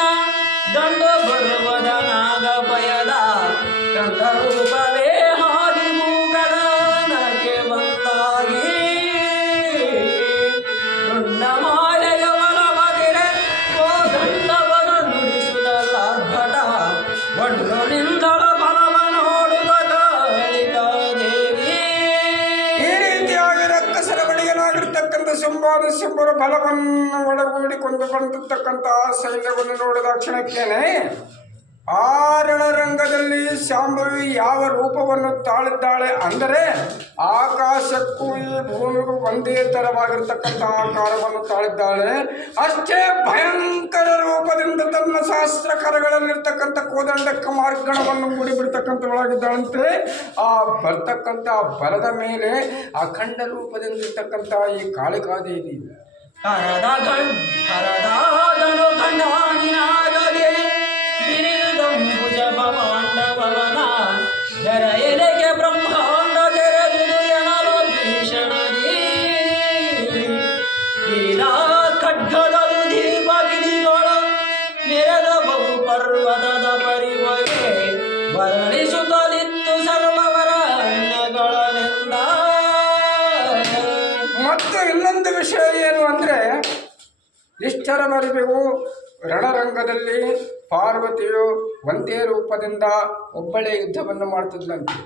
ಗಂಡು ಬರುವದ ನಾಗ ಭಯದ ಕಂಡ ರೂಪವೇ ಹಾದಿ ಮೂಗದ ನಗೆ ಬಂದಾಗಿ ರುಂಡ ಮಾಲೆಯ ಬಲವದಿರೆ ಓ ದಂಡವನ ನುಡಿಸುವುದಲ್ಲ ಭಟ ಒಣ್ಣು ನಿಂದಳ ಬಲವ ನೋಡುವ ಕಾಳಿಕಾ ದೇವಿ. ಈ ರೀತಿಯಾಗಿ ರಕ್ಕಸರ ಬಳಿಗನಾಗಿರ್ತಕ್ಕಂಥ ಶುಂಭರು ಬಲವನ್ನು ಒಳಗೂಡಿಕೊಂಡು ಬಂದಿರ್ತಕ್ಕಂಥ ಸೈನ್ಯವನ್ನು ನೋಡಿದ ಕ್ಷಣಕ್ಕೇನೆ ಆ ರಣರಂಗದಲ್ಲಿ ಶಾಂಭವಿ ಯಾವ ರೂಪವನ್ನು ತಾಳಿದ್ದಾಳೆ ಅಂದರೆ ಆಕಾಶಕ್ಕೂ ಈ ಭೂಮಿಗೂ ಒಂದೇ ಥರವಾಗಿರ್ತಕ್ಕಂಥ ಆಕಾರವನ್ನು ತಾಳಿದ್ದಾಳೆ. ಅಷ್ಟೇ ಭಯಂಕರ ರೂಪದಿಂದ ತನ್ನ ಸಹಸ್ರ ಕರಗಳಲ್ಲಿರ್ತಕ್ಕಂಥ ಕೋದಂಡಕ್ಕ ಮಾರ್ಗಣವನ್ನು ಮೂಡಿಬಿಡ್ತಕ್ಕಂಥವಳಾಗಿದ್ದಾಳಂತೆ. ಆ ಬರ್ತಕ್ಕಂಥ ಬಲದ ಮೇಲೆ ಅಖಂಡ ರೂಪದಿಂದಿರ್ತಕ್ಕಂಥ ಈ ಕಾಳಿಕಾದೇವಿ ಹರದಾದನು ಖಂಡಾನಿನಾಗದೆ ಬಿರಿದಂಬುಜ ಪಾಂಡವನ ಜರ ಎಲೆಗೆ ಬ್ರಹ್ಮಾಂಡ ತೆರೆದುದು ಎನಲು ಭೀಷಣದಿ ಗಿರಿದ ಖಡ್ಗದಲು ದೀಪ ಗಿರಿಗಳು ಮೆರೆದ ಬಹು ಪರ್ವತದ ಪರಿವಗೆ ವರ್ಣಿಸುತ್ತಲಿತ್ತು ಸರ್ವವರ ಅನ್ಯಗಳನೆಂದ. ವಿಷಯ ಏನು ಅಂದರೆ ಇಷ್ಟರ ಮರಿಬೆಗೂ ರಣರಂಗದಲ್ಲಿ ಪಾರ್ವತಿಯು ಒಂದೇ ರೂಪದಿಂದ ಒಬ್ಬಳೇ ಯುದ್ಧವನ್ನು ಮಾಡ್ತಿದ್ಲಂತೆ.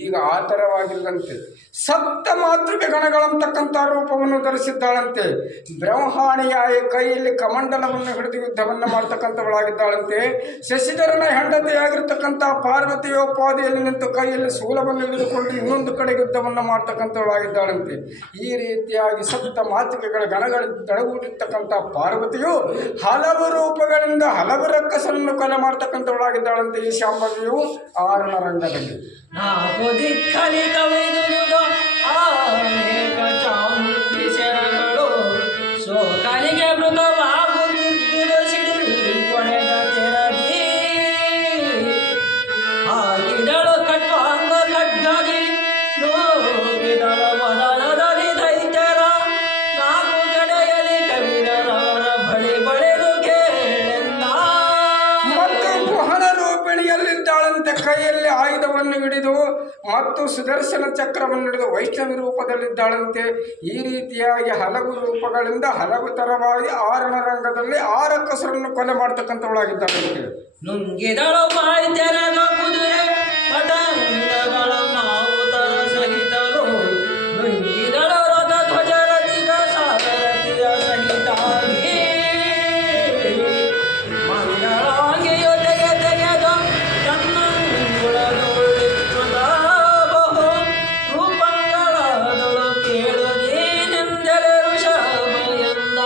ಈಗ ಆ ಥರವಾಗಿಲ್ಲಂತೆ. ಸಪ್ತ ಮಾತೃಕೆ ಗಣಗಳಂತಕ್ಕಂಥ ರೂಪವನ್ನು ಧರಿಸಿದ್ದಾಳಂತೆ. ಬ್ರಹ್ಮಾಣಿಯಾಯ ಕೈಯಲ್ಲಿ ಕಮಂಡಲವನ್ನು ಹಿಡಿದು ಯುದ್ಧವನ್ನು ಮಾಡ್ತಕ್ಕಂಥವಳಾಗಿದ್ದಾಳಂತೆ. ಶಶಿಧರನ ಹೆಂಡತಿಯಾಗಿರ್ತಕ್ಕಂಥ ಪಾರ್ವತಿಯೋಪಾದಿಯಲ್ಲಿ ನಿಂತು ಕೈಯಲ್ಲಿ ಶೂಲವನ್ನು ಹಿಡಿದುಕೊಂಡು ಇನ್ನೊಂದು ಕಡೆ ಯುದ್ಧವನ್ನು ಮಾಡ್ತಕ್ಕಂಥವಳಾಗಿದ್ದಾಳಂತೆ. ಈ ರೀತಿಯಾಗಿ ಸಪ್ತ ಮಾತೃಕೆಗಳ ಗಣಗಳ ತಳಗೂಡಿರ್ತಕ್ಕಂಥ ಪಾರ್ವತಿಯು ಹಲವು ರೂಪಗಳಿಂದ ಹಲವು ರಕ್ಕಸರನ್ನು ಕೊಲೆ ಮಾಡ್ತಕ್ಕಂಥವಳಾಗಿದ್ದಾಳಂತೆ. ಈ ಶಾಂಭವಿಯು ಆರಣ ರಂಗದಲ್ಲಿ ನಾಲ್ಕು ದಿಕ್ಕಲಿ ಕವಿದುದು ಅನೇಕ ಚಾಮುಂಡಿ ಶರಗಳು ಶೋಕನಿಗೆ ಮೃಗವಾಗುತ್ತಿದ್ದುದು ಸಿಡಿಲು ಕೊನೆಗ ತೆರಗಿ ಹಾಕಿದಳು ಕಟ್ವಾಂಗ ಖಡ್ಗದಿ ನೋಡಿದಳು ಮದನದಲ್ಲಿ ದೈತ್ಯರ ನಾಲ್ಕು ಕಡೆಯಲ್ಲಿ ಕವಿದರವರ ಬಳಿ ಬಳಿದು ಕೇಳೆಂದ. ಮತ್ತು ಗುಹನ ರೂಪಿಣಿಯಲ್ಲಿದ್ದಾಳಂತೆ. ಕೈಯಲ್ಲಿ ಆಯುಧವನ್ನು ಹಿಡಿದು ಮತ್ತು ಸುದರ್ಶನ ಚಕ್ರವನ್ನು ಹಿಡಿದು ವೈಷ್ಣವಿ ರೂಪದಲ್ಲಿದ್ದಾಳಂತೆ. ಈ ರೀತಿಯಾಗಿ ಹಲವು ರೂಪಗಳಿಂದ ಹಲವು ತರವಾಗಿ ಆರಣ ರಂಗದಲ್ಲಿ ಆರಕ್ಕಸರನ್ನು ಕೊಲೆ ಮಾಡ್ತಕ್ಕಂಥವಳಾಗಿದ್ದಾಳಂತೆ. ನುಂಗಿದಳು ಬಾಯಿ ತೆರೆದ ಕುದುರೆ ಪಟಂಗಗಳ ನಾವು ತರ ಸಹಿತರು ನುಂಗಿದಳು ರಥ ಧ್ವಜರತಿಗ ಸಾರಥಿಯ ಸಹಿತಾಗಿ ಮಂಗಳಾಂಗಿಯು ತೆಗೆದ ತನ್ನಂಗುಳದೊಳಿತ್ರದ ಬಹು ರೂಪಂಗಳದಳು ಕೇಳುವುದೇನೆಂದರೆ ಋಷಭ ಎಂದ.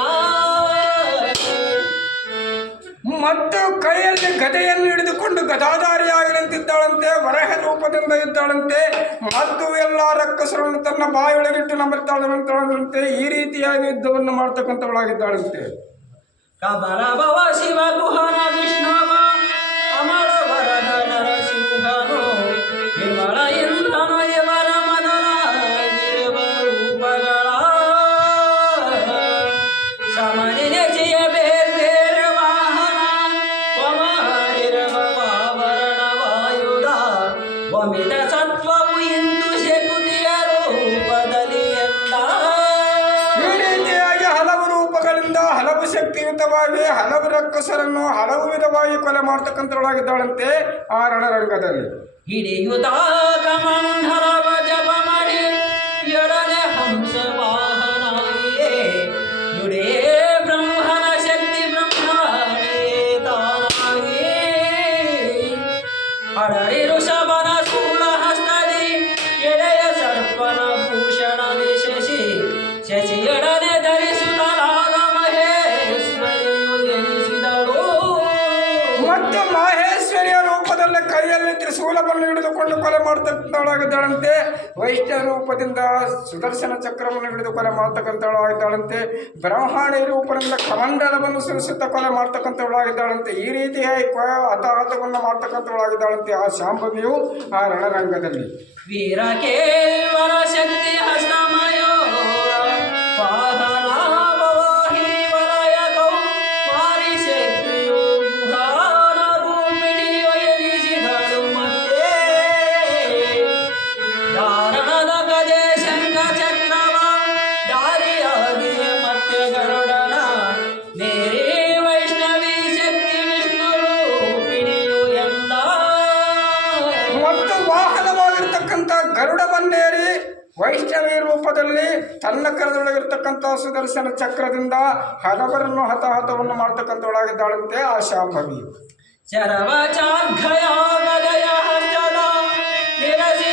ಮತ್ತು ಕೈಯಲ್ಲಿ ಗದೆಯನ್ನು ಹಿಡಿದುಕೊಂಡು ಗದಾಧಾರಿಯಾಗಿ ನಿಂತಿದ್ದಾಳಂತೆ. ವರಹ ರೂಪದಿಂದ ಇದ್ದಾಳಂತೆ. ಮತ್ತು ಎಲ್ಲ ರಕ್ಕಸರನ್ನು ತನ್ನ ಬಾಯೊಳಗಿಟ್ಟು ನಂಬುತ್ತಾಳಂತೆ. ಈ ರೀತಿಯಾಗಿ ಯುದ್ಧವನ್ನು ಮಾಡ್ತಕ್ಕಂಥವಳಾಗಿದ್ದಾಳಂತೆ. ಕಮಲ ಭವ ಶಿವ ಗುಹನ ವಿಷ್ಣವ ಅಮರ ವರದ ನರಸಿಂಹನು ವಿಮಲ ಇಂದ್ರನು ಇವರ ಮನರಾಗಿರುವ ರೂಪಗಳ ಸಮನಿನೆಸಿಯ ಬೇರೆ ವಾಹನ ಒಮರಿರುವ ಆವರಣ ವಾಯುಧ ಒಮಿತ ಸತ್ವವು ಇಂದು ಶಕುತಿಯ ರೂಪದಲ್ಲಿ ಎಂದ. ಈ ರೀತಿಯಾಗಿ ಹಲವು ರೂಪಗಳಿಂದ ಹಲವು ಶಕ್ತಿಯುತವಾಗಿ ಹಲವು ರಕ್ಕಸರನ್ನು ಹಲವು ವಿಧವಾಗಿ ಕೊಲೆ ಮಾಡ್ತಕ್ಕಂಥವಳಾಗಿದ್ದಾಳಂತೆ ಆ ರಣರಂಗದಲ್ಲಿ. ಹಿಡಿಯುತ್ತ ಕಮಂಡಲವ ಜಪ ಮಾಡಿ ಎಡನೆ ಹಂಸ ವಾಹನಾಗಿಯೇ ನುಡೇ ಬ್ರಹ್ಮನ ಶಕ್ತಿ ಬ್ರಹ್ಮನೇ ತಾನಾಗಿ ಹಡರಿ ಋಷಭನ ಸ್ಥೂಲ ಹಸ್ತದಿ ಎಳೆಯ ಸರ್ಪನ ಭೂಷಣದಿ ಶಶಿಯೊಡನೆ ಧರಿಸುತ್ತಲಾದ ಮಹೇಶ್ವರಿಯು ಎನಿಸಿದಳು. ಮತ್ತು ಮಹೇಶ್ವರಿಯ ರೂಪದಲ್ಲಿ ಕೈಯಲ್ಲಿ ತ್ರಿಶೂಲವನ್ನು ಹಿಡಿದುಕೊಂಡು ಕೊಲೆ ಮಾಡ್ತಕ್ಕಂಥವಳಾಗಿದ್ದಾಳಂತೆ. ವೈಷ್ಣವ ರೂಪದಿಂದ ಸುದರ್ಶನ ಚಕ್ರವನ್ನು ಹಿಡಿದು ಕೊಲೆ ಮಾಡ್ತಕ್ಕಂಥವಳಾಗಿದ್ದಾಳಂತೆ. ಬ್ರಹ್ಮಾಣಿ ರೂಪದಿಂದ ಕಮಂಡಲವನ್ನು ಸುರಿಸುತ್ತಾ ಕೊಲೆ ಮಾಡ್ತಕ್ಕಂಥವಳಾಗಿದ್ದಾಳಂತೆ. ಈ ರೀತಿಯಾಗಿ ಹತಾಹತವನ್ನು ಮಾಡ್ತಕ್ಕಂಥವಳಾಗಿದ್ದಾಳಂತೆ ಆ ಶಾಂಭವಿಯು ಆ ರಣರಂಗದಲ್ಲಿ. ವೀರ ಕೇವಲ ಶಕ್ತಿ ಹಸ್ತಮಯೋ ವಾಹನ ಭವಾಹಿ ವಲಯ ಕೌಮಾರಿ ಶಕ್ತಿಯು ಗುಹಾನ ರೂಪಿಣಿಯು ಎನಿಸಿದಳು ಮತ್ತೆ ಧಾರಣದ ಗಜೆ ಶಂಖ ಚಕ್ರವ ದಾರಿಯಾಗಿಯೇ ಮತ್ತೆ ಗರುಡನ ಮೇರಿ ವೈಷ್ಣವಿ ಶಕ್ತಿ ವಿಷ್ಣು ರೂಪಿಣಿಯು ಎಂದ. ಮತ್ತು ವಾಹನವಾಗಿರ್ತಕ್ಕಂಥ ಗರುಡವನ್ನೇರಿ ವೈಷ್ಣವಿ ರೂಪದಲ್ಲಿ ತನ್ನ ಕರದೊಳಗಿರ್ತಕ್ಕಂಥ ಸುದರ್ಶನ ಚಕ್ರದಿಂದ ಹಲವರನ್ನು ಹತಾಹತವನ್ನು ಮಾಡ್ತಕ್ಕಂಥವಳಾಗಿದ್ದಾಳಂತೆ ಆ ಶಾಂಭವಿಯು. ಚರವ ಚಾರ್ಘಯ ಗದಯ ಹಸ್ತದ ನಿರಸಿ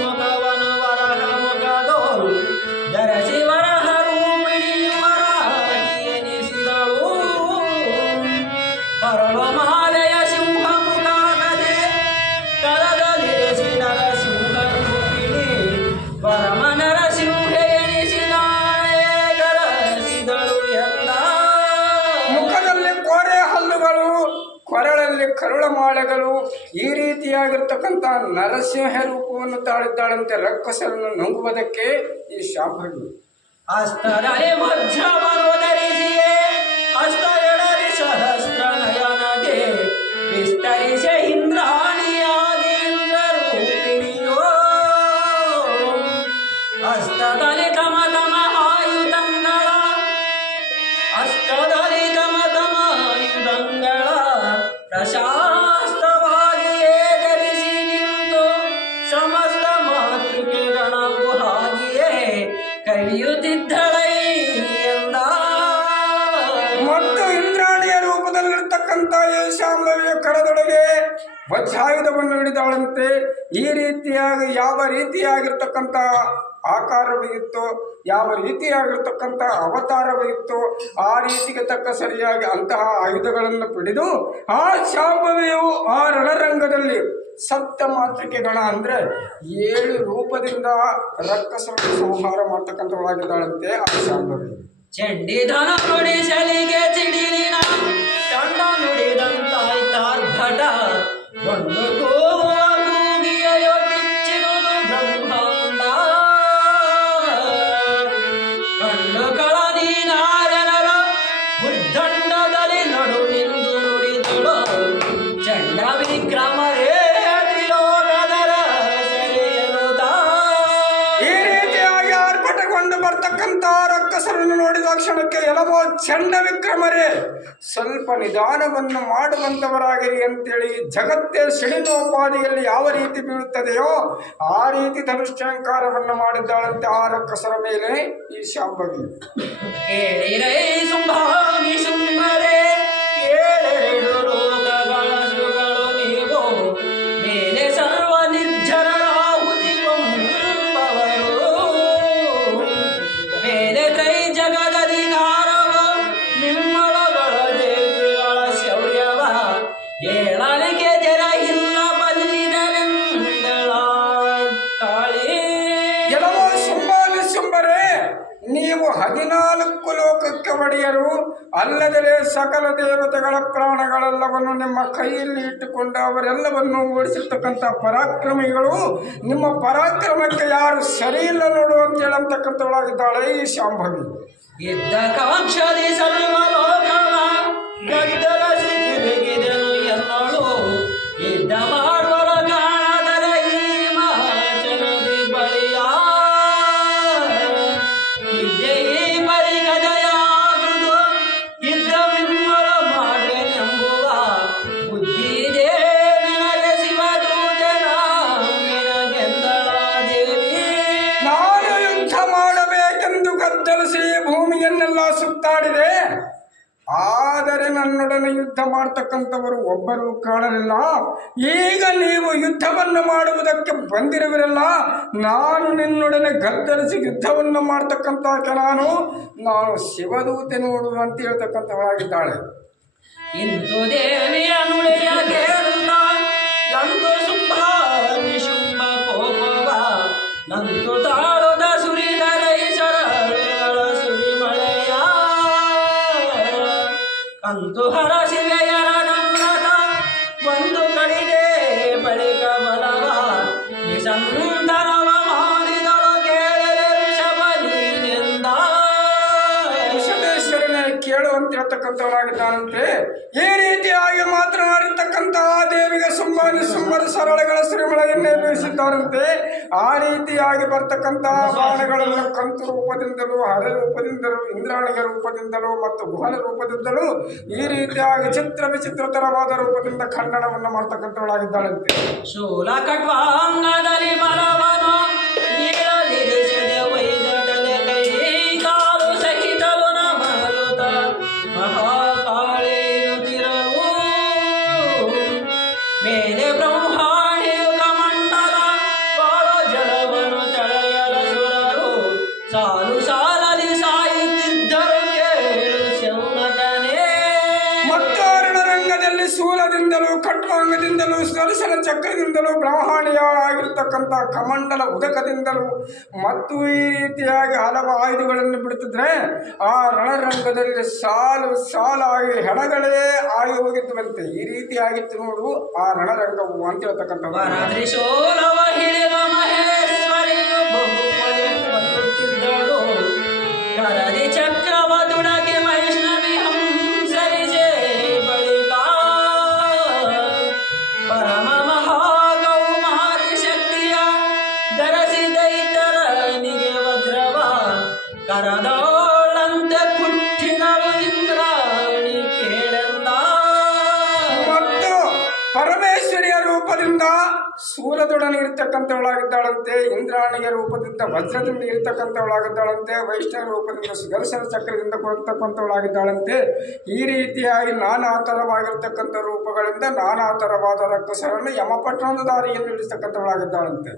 ಮುಖವನು ವರಹ ಮುಖದೋರು ಧರಸಿ ವರಹ ರೂಪಿಣಿಯು ವರಾಹಿ ಎನಿಸಿದಳು. ಕರಳು ಮಾಲೆಯ ಸಿಂಹ ಮುಖಾಗದೆ ಕರದಲ್ಲಿರಿಸಿ ನರಸಿಂಹ ರೂಪಿಣಿ ಪರಮ ನರಸಿಂಹ ಎನಿಸಿದಾಳೆ ಗರಸಿದಳು ಎಂದ. ಮುಖದಲ್ಲಿ ಕೋರೆ ಹಲ್ಲುಗಳು, ಕೊರಳಲ್ಲಿ ಕರುಳ ಮಾಲೆಗಳು, ಈ ರೀತಿಯಾಗಿರ್ತಕ್ಕಂಥ ನರಸಿಂಹ ರೂಪವನ್ನು ತಾಳಿದ್ದಾಳಂತೆ ರಕ್ಕಸರನ್ನು ನುಂಗುವುದಕ್ಕೆ ಈ ಶಾಂಭವಿ. ಹಸ್ತದಲ್ಲಿ ವಜ್ರವನ್ನು ಧರಿಸಿಯೇ ಹಸ್ತವೆಡರಿ ಸಹಸ್ರ ನಯನಗೆ ವಿಸ್ತರಿಸಿ ಇಂದ್ರಾಣಿಯಾಗಿ ಇಂದ್ರ ರೂಪಿಣಿಯೋ ಹಸ್ತದಲ್ಲಿ ತಮ ತಮ ಆಯುಧಂಗಳ ಬರ್ತಕ್ಕಂಥ ಈ ಶಾಂಭವಿಯ ಕಡದೊಳಗೆ ವಜ್ರಾಯುಧವನ್ನು ಹಿಡಿದವಳಂತೆ. ಈ ರೀತಿಯಾಗಿ ಯಾವ ರೀತಿಯಾಗಿರ್ತಕ್ಕಂಥ ಆಕಾರವಿತ್ತು, ಯಾವ ರೀತಿಯಾಗಿರ್ತಕ್ಕಂಥ ಅವತಾರವಿತ್ತು, ಆ ರೀತಿಗೆ ತಕ್ಕ ಸರಿಯಾಗಿ ಅಂತಹ ಆಯುಧಗಳನ್ನು ಹಿಡಿದು ಆ ಶಾಂಭವಿಯು ಆ ರಣರಂಗದಲ್ಲಿ ಸಪ್ತ ಮಾತೃಕೆಗಳ ಅಂದರೆ 7 ರೂಪದಿಂದ ರಕ್ಕಸವನ್ನು ಸಂಹಾರ ಮಾಡ್ತಕ್ಕಂಥವಳಾಗಿದ್ದಾಳಂತೆ ಆ ಶಾಂಭವಿ. ಚಂಡಿಧನ ನುಡಿ ಸಲಿಗೆ ಚಿಡಿಲಿನ ಚಂಡ ನುಡಿದಂತಾಯ್ತಾರ್ಭಟ ಒಂದು ಕೂಗುವ ಕೂಗಿಯೋ ಬಿಚ್ಚಿರುವುದು ಬ್ರಹ್ಮಾಂಡ ಕಣ್ಣು ಕಳನಿ ನಾರನರ ಉದ್ದಂಡದಲ್ಲಿ ನಡು ನಿಂದು ನುಡಿದಳು ಚಂಡ ವಿಕ್ರಮರೇ ಬರ್ತಕ್ಕಂಥ ರಕ್ಕಸರನ್ನು ನೋಡಿದ ಕ್ಷಣಕ್ಕೆ ಎಲ್ಲವೋ ಚಂಡ ವಿಕ್ರಮರೇ ಸ್ವಲ್ಪ ನಿಧಾನವನ್ನು ಮಾಡುವಂತವರಾಗಿರಿ ಅಂತೇಳಿ ಜಗತ್ತೇ ಸಿಡಿನೋಪಾದಿಯಲ್ಲಿ ಯಾವ ರೀತಿ ಬೀಳುತ್ತದೆಯೋ ಆ ರೀತಿ ಧನುಷ್ಠಂಕಾರವನ್ನು ಮಾಡಿದ್ದಾಳಂತೆ ಆ ರಕ್ಕಸರ ಮೇಲೆ ಈ ಶಾಂಭವಿ. ನೀವು 14 ಲೋಕಕ್ಕೆ ಒಡೆಯರು ಅಲ್ಲದೆ ಸಕಲ ದೇವತೆಗಳ ಪ್ರಾಣಗಳೆಲ್ಲವನ್ನು ನಿಮ್ಮ ಕೈಯಲ್ಲಿ ಇಟ್ಟುಕೊಂಡು ಅವರೆಲ್ಲವನ್ನು ಓಡಿಸಿರ್ತಕ್ಕಂಥ ಪರಾಕ್ರಮಿಗಳು. ನಿಮ್ಮ ಪರಾಕ್ರಮಕ್ಕೆ ಯಾರು ಸರಿ ಇಲ್ಲ ನೋಡು ಅಂತ ಹೇಳತಕ್ಕಂಥವಳಾಗಿದ್ದಾಳೆ ಈ ಶಾಂಭವಿ. ಇದ್ದ ಕಾಕ್ಷದಿ ಸರ್ವಲೋಕವ ಗದ್ದಲಸಿಗಿದೆನು ಎನ್ನಳು ಇದ್ದ ಮಾಡುವರ ಕಾಣದರ ಈ ಮಹಾಚನದಿ ಬಳಿಯ ಇದ್ದೇ ಈ ಬರಿ ಗದಯಾದುದು ಇದ್ದ ವಿಮ್ಮಳ ಮಾಡ್ಬೇನೆಂಬುವ ಬುದ್ಧಿ ಇದೆ ನನಗೆ ಶಿವದೂತನ ನಿನಗೆಂದಳ ದೇವಿ. ನಾನು ಯುದ್ಧ ಮಾಡಬೇಕೆಂದು ಗದ್ದಲಿಸಿ ಭೂಮಿಯನ್ನೆಲ್ಲ ಸುತ್ತಾಡಿದೆ, ಆದರೆ ನನ್ನೊಡನೆ ಯುದ್ಧ ಮಾಡ್ತಕ್ಕಂಥವರು ಒಬ್ಬರು ಕಾಣಲಿಲ್ಲ. ಈಗ ನೀವು ಯುದ್ಧವನ್ನು ಮಾಡುವುದಕ್ಕೆ ಬಂದಿರುವಿರಲ್ಲ, ನಾನು ನಿನ್ನೊಡನೆ ಗದ್ದರಿಸಿ ಯುದ್ಧವನ್ನು ಮಾಡ್ತಕ್ಕಂಥ ನಾನು ಶಿವದೂತೆ ನೋಡು ಅಂತ ಹೇಳ್ತಕ್ಕಂಥವಾಗಿದ್ದಾಳೆ. ಇಂದು ದೇವಿಯ ನುಡಿಯ ಕೇಳುತ್ತ ನಂದು ಶುಂಭ ನಿಶುಂಭ ಕೋಪವ ನಂದು ತಾಳದ ಸುರಿದರೈಸರ ಸುರಿಮಳೆಯ ಕಂತು ಹರಸಿವೆಯರ ನಮ್ರತ ಒಂದು ಕಡಿದೆ ಬಳಿಕ ಬಲವ ನಿಸಂತರವ ಮಾಡಿದಳು ಕೇಳಲೆ ಋಷಭನಿಂದ. ಋಷಭೇಶ್ವರನೇ ಕೇಳು ಅಂತ ಹೇಳ್ತಕ್ಕಂಥವರಾಗಿದ್ದಾನಂತೆ. ಈ ರೀತಿಯಾಗಿ ಮಾತನಾಡಿರ್ತಕ್ಕಂಥ ದೇವಿಗೆ ಸುಮ್ಮರು ಸರಳಗಳ ಸುರಿಮಳೆಯನ್ನೇ ಬೀಸಿದ್ದಾರಂತೆ. ಆ ರೀತಿಯಾಗಿ ಬರ್ತಕ್ಕಂಥ ಬಾಣಗಳನ್ನು ಕಂತು ರೂಪದಿಂದಲೂ ಹರ ರೂಪದಿಂದಲೂ ಇಂದ್ರಾಣಿಗ ರೂಪದಿಂದಲೂ ಮತ್ತು ಗುಹನ ರೂಪದಿಂದಲೂ ಈ ರೀತಿಯಾಗಿ ಚಿತ್ರ ವಿಚಿತ್ರತರವಾದ ರೂಪದಿಂದ ಖಂಡನವನ್ನು ಮಾಡ್ತಕ್ಕಂಥವಳಾಗಿದ್ದಾಳಂತೆ. ಶೂಲ ಕಟ್ವಾಂಗದಲ್ಲಿ ಬಲವನು ನೀಳಲಿರಿಸಿದೆ ವೈದಟಲೆ ಕೈ ಕಾಲು ಸಹಿತಲು ನಮಲುತ ಮಹಾಕಾಳಿರುತ್ತಿರಲು ಮೇಲೆ ಬ್ರಹ್ಮಾಣಿಯು ಕಮಂಡಲ ಬಾಳೋ ಜಲವನ್ನು ತಳೆಯಲ ಸುರರು ಸಾಲು ಸಾಲಲಿ ಸಾಯುತ್ತಿದ್ದರು ಕೇಳು ಶೌನಕನೇ. ಮತ್ತು ರಣರಂಗದಲ್ಲಿ ಶೂಲದಿಂದಲೂ ಖಟ್ವಾಂಗದಿಂದಲೂ ಸುದರ್ಶನ ಚಕ್ರದಿಂದಲೂ ಬ್ರಹ್ಮಾಣಿಯಾಗಿರ್ತಕ್ಕಂಥ ಕಮಂಡಲ ಉದಕದಿಂದಲೂ ಮತ್ತು ಈ ರೀತಿಯಾಗಿ ಹಲವು ಆಯುಧಗಳನ್ನು ಬಿಡುತ್ತಿದ್ರೆ ಆ ರಣರಂಗದಲ್ಲಿ ಸಾಲು ಸಾಲಾಗಿ ಹೆಣಗಳೇ ಆಗಿ ಹೋಗಿದ್ದುವಂತೆ. ಈ ರೀತಿಯಾಗಿತ್ತು ನೋಡು ಆ ರಣರಂಗವು ಅಂತ ಹೇಳ್ತಕ್ಕಂಥ ಶೋಲವ ಹಿಡಿದ ಮಹೇಶ್ವರಿಯು ಬಹುಪದೆ ಬರುತ್ತಿದ್ದಳು ಕರದಿ ಚಕ್ರವ ತುಡಗೆ ವೈಷ್ಣವಿ ಹಂಸರಿಸೆ ಬಳಿಕ ಪರಮ ಮಹಾಗೌಮಾರಿ ಶಕ್ತಿಯ ಧರಿಸಿದೈತರನಿಗೆ ವಜ್ರವ ಕರದೋಳಂತೆ ಕುಟ್ಟಿನಳು ಇಂದ್ರಾಣಿ ಕೇಳೆಂದ. ಮತ್ತು ಪರಮೇಶ್ವರಿಯ ರೂಪ ರೂಪದಿಂದ ಶೂಲದೊಡನೆ ಇರ್ತಕ್ಕಂಥವಳಾಗಿದ್ದಾಳಂತೆ, ಇಂದ್ರಾಣಿಯ ರೂಪದಿಂದ ವಜ್ರದಿಂದ ಇರ್ತಕ್ಕಂಥವಳಾಗಿದ್ದಾಳಂತೆ, ವೈಷ್ಣವ ರೂಪದಿಂದ ಸುದರ್ಶನ ಚಕ್ರದಿಂದ ಕೊಡ್ತಕ್ಕಂಥವಳಾಗಿದ್ದಾಳಂತೆ. ಈ ರೀತಿಯಾಗಿ ನಾನಾ ಥರವಾಗಿರ್ತಕ್ಕಂಥ ರೂಪಗಳಿಂದ ನಾನಾ ಥರವಾದ ರಕ್ಕಸರನ್ನು ಯಮಪಟ್ಟಣದ ದಾರಿಯನ್ನು ಇಳಿಸ್ತಕ್ಕಂಥವಳಾಗಿದ್ದಾಳಂತೆ.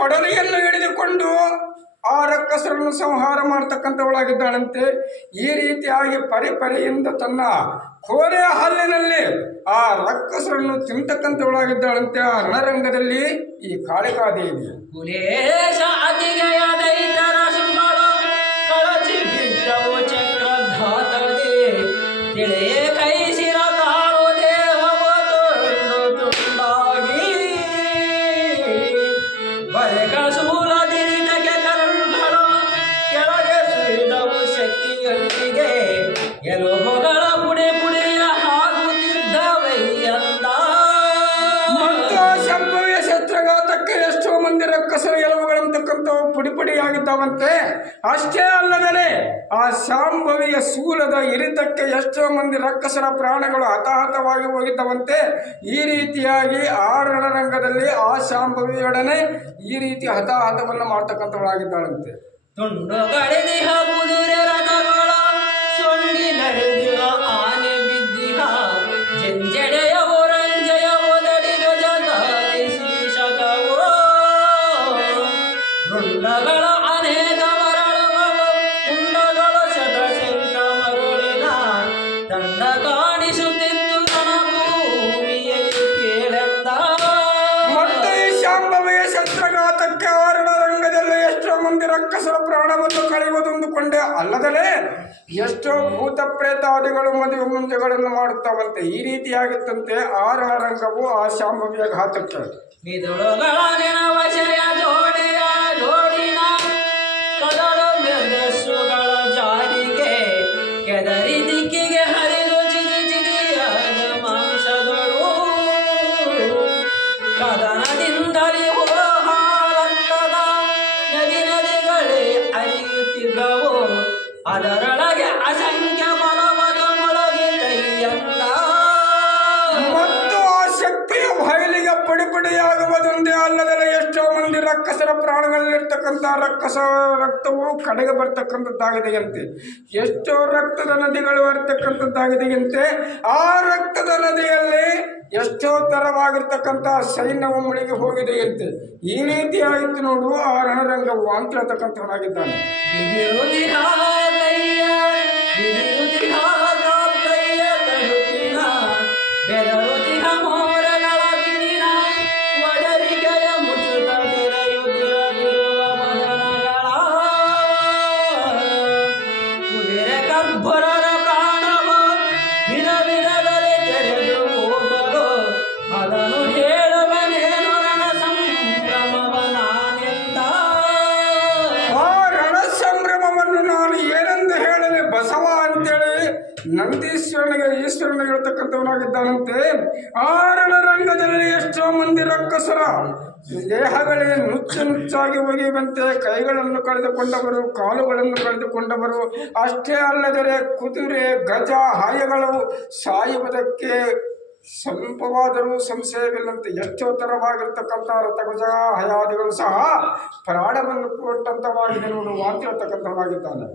ಕೊಡಲಿಯನ್ನು ಹಿಡಿದುಕೊಂಡು ಆ ರಕ್ಕಸರನ್ನು ಸಂಹಾರ ಮಾಡತಕ್ಕಂಥವಳಾಗಿದ್ದಾಳಂತೆ. ಈ ರೀತಿಯಾಗಿ ಪರಿಪರಿಯಿಂದ ತನ್ನ ಕೋರೆಯ ಹಲ್ಲಿನಲ್ಲಿ ಆ ರಕ್ಕಸರನ್ನು ತಿಂತಕ್ಕಂಥವಳಾಗಿದ್ದಾಳಂತೆ ಆ ರಣರಂಗದಲ್ಲಿ ಈ ಕಾಳಿಕಾದೇವಿ. ಎಷ್ಟೋ ಮಂದಿ ರಕ್ಕಸರ ಎಲುಬುಗಳಂತಕ್ಕಂಥವು ಪುಡಿ ಪುಡಿಯಾಗಿದ್ದಾವಂತೆ. ಅಷ್ಟೇ ಅಲ್ಲದೆ ಆ ಶಾಂಭವಿಯ ಶೂಲದ ಇರಿತಕ್ಕೆ ಎಷ್ಟೋ ಮಂದಿ ರಕ್ಕಸರ ಪ್ರಾಣಗಳು ಹತಾಹತವಾಗಿ ಹೋಗಿದ್ದವಂತೆ. ಈ ರೀತಿಯಾಗಿ ಆ ರಣರಂಗದಲ್ಲಿ ಆ ಶಾಂಭವಿಯೊಡನೆ ಈ ರೀತಿ ಹತಾಹತವನ್ನು ಮಾಡ್ತಕ್ಕಂಥವಳಾಗಿದ್ದಾಳಂತೆ. ರಕ್ಕಸರ ಪ್ರಾಣವನ್ನು ಕಳೆಯುವುದೊಂದುಕೊಂಡೆ ಅಲ್ಲದಲೇ ಎಷ್ಟೋ ಭೂತ ಪ್ರೇತಾದಿಗಳು ಮದುವೆ ಮುಂಜೆಗಳನ್ನು ಮಾಡುತ್ತಾವಂತೆ. ಈ ರೀತಿಯಾಗಿತ್ತಂತೆ ಆ ರಣರಂಗವು ಆ ಶಾಂಭವಿಯ ಘಾತಕ್ಕೆ. ಅದರೊಳಗೆ ಅಸಂಖ್ಯ ಬಲವದ ಮೊಳಗಿದೆಯಲ್ಲ ಮತ್ತು ಆ ಶಕ್ತಿಯ ಬಯಲಿಗೆ ಪುಡಿಪುಡಿಯಾಗುವುದೊಂದೇ ಅಲ್ಲದೆ ಎಷ್ಟೋ ಮಂದಿ ರಕ್ಕಸರ ಪ್ರಾಣಗಳಲ್ಲಿರ್ತಕ್ಕಂಥ ರಕ್ಕಸ ರಕ್ತವು ಕಡೆಗೆ ಬರ್ತಕ್ಕಂಥದ್ದಾಗಿದೆಯಂತೆ. ಎಷ್ಟೋ ರಕ್ತದ ನದಿಗಳು ಇರ್ತಕ್ಕಂಥದ್ದಾಗಿದೆಯಂತೆ. ಆ ರಕ್ತದ ನದಿಯಲ್ಲಿ ಎಷ್ಟೋ ತರವಾಗಿರ್ತಕ್ಕಂಥ ಸೈನ್ಯವು ಮುಳುಗಿ ಹೋಗಿದೆಯಂತೆ. ಈ ರೀತಿಯಾಗಿತ್ತು ನೋಡು ಆ ರಣರಂಗವು ಅಂತ ಹೇಳ್ತಕ್ಕಂಥವನಾಗಿದ್ದಾನೆ. ಬಸವ ಅಂತೇಳಿ ನಂದೀಶ್ವರನಿಗೆ ಈಶ್ವರನಿಗೆ ಹೇಳ್ತಕ್ಕಂಥವನಾಗಿದ್ದಾನಂತೆ. ಆ ರಣರಂಗದಲ್ಲಿ ಎಷ್ಟೋ ಮಂದಿ ರಕ್ಕಸರ ದೇಹಗಳೇ ನುಚ್ಚು ನುಚ್ಚಾಗಿ ಒಗೆಯುವಂತೆ ಕೈಗಳನ್ನು ಕಳೆದುಕೊಂಡವರು, ಕಾಲುಗಳನ್ನು ಕಳೆದುಕೊಂಡವರು. ಅಷ್ಟೇ ಅಲ್ಲದೆ ಕುದುರೆ ಗಜ ಹಾಯಗಳು ಸಾಯುವುದಕ್ಕೆ ಸ್ವಲ್ಪವಾದರೂ ಸಂಶಯವಿಲ್ಲಂತೆ. ಎಷ್ಟೋ ತರವಾಗಿರ್ತಕ್ಕಂಥ ರಥಗಜ ಹಯಾದಿಗಳು ಸಹ ಪ್ರಾಣವನ್ನು ಕೊಟ್ಟಂತವಾಗಿದೆ ನೋಡು ಅಂತ ಹೇಳ್ತಕ್ಕಂಥವಾಗಿದ್ದಾನೆ.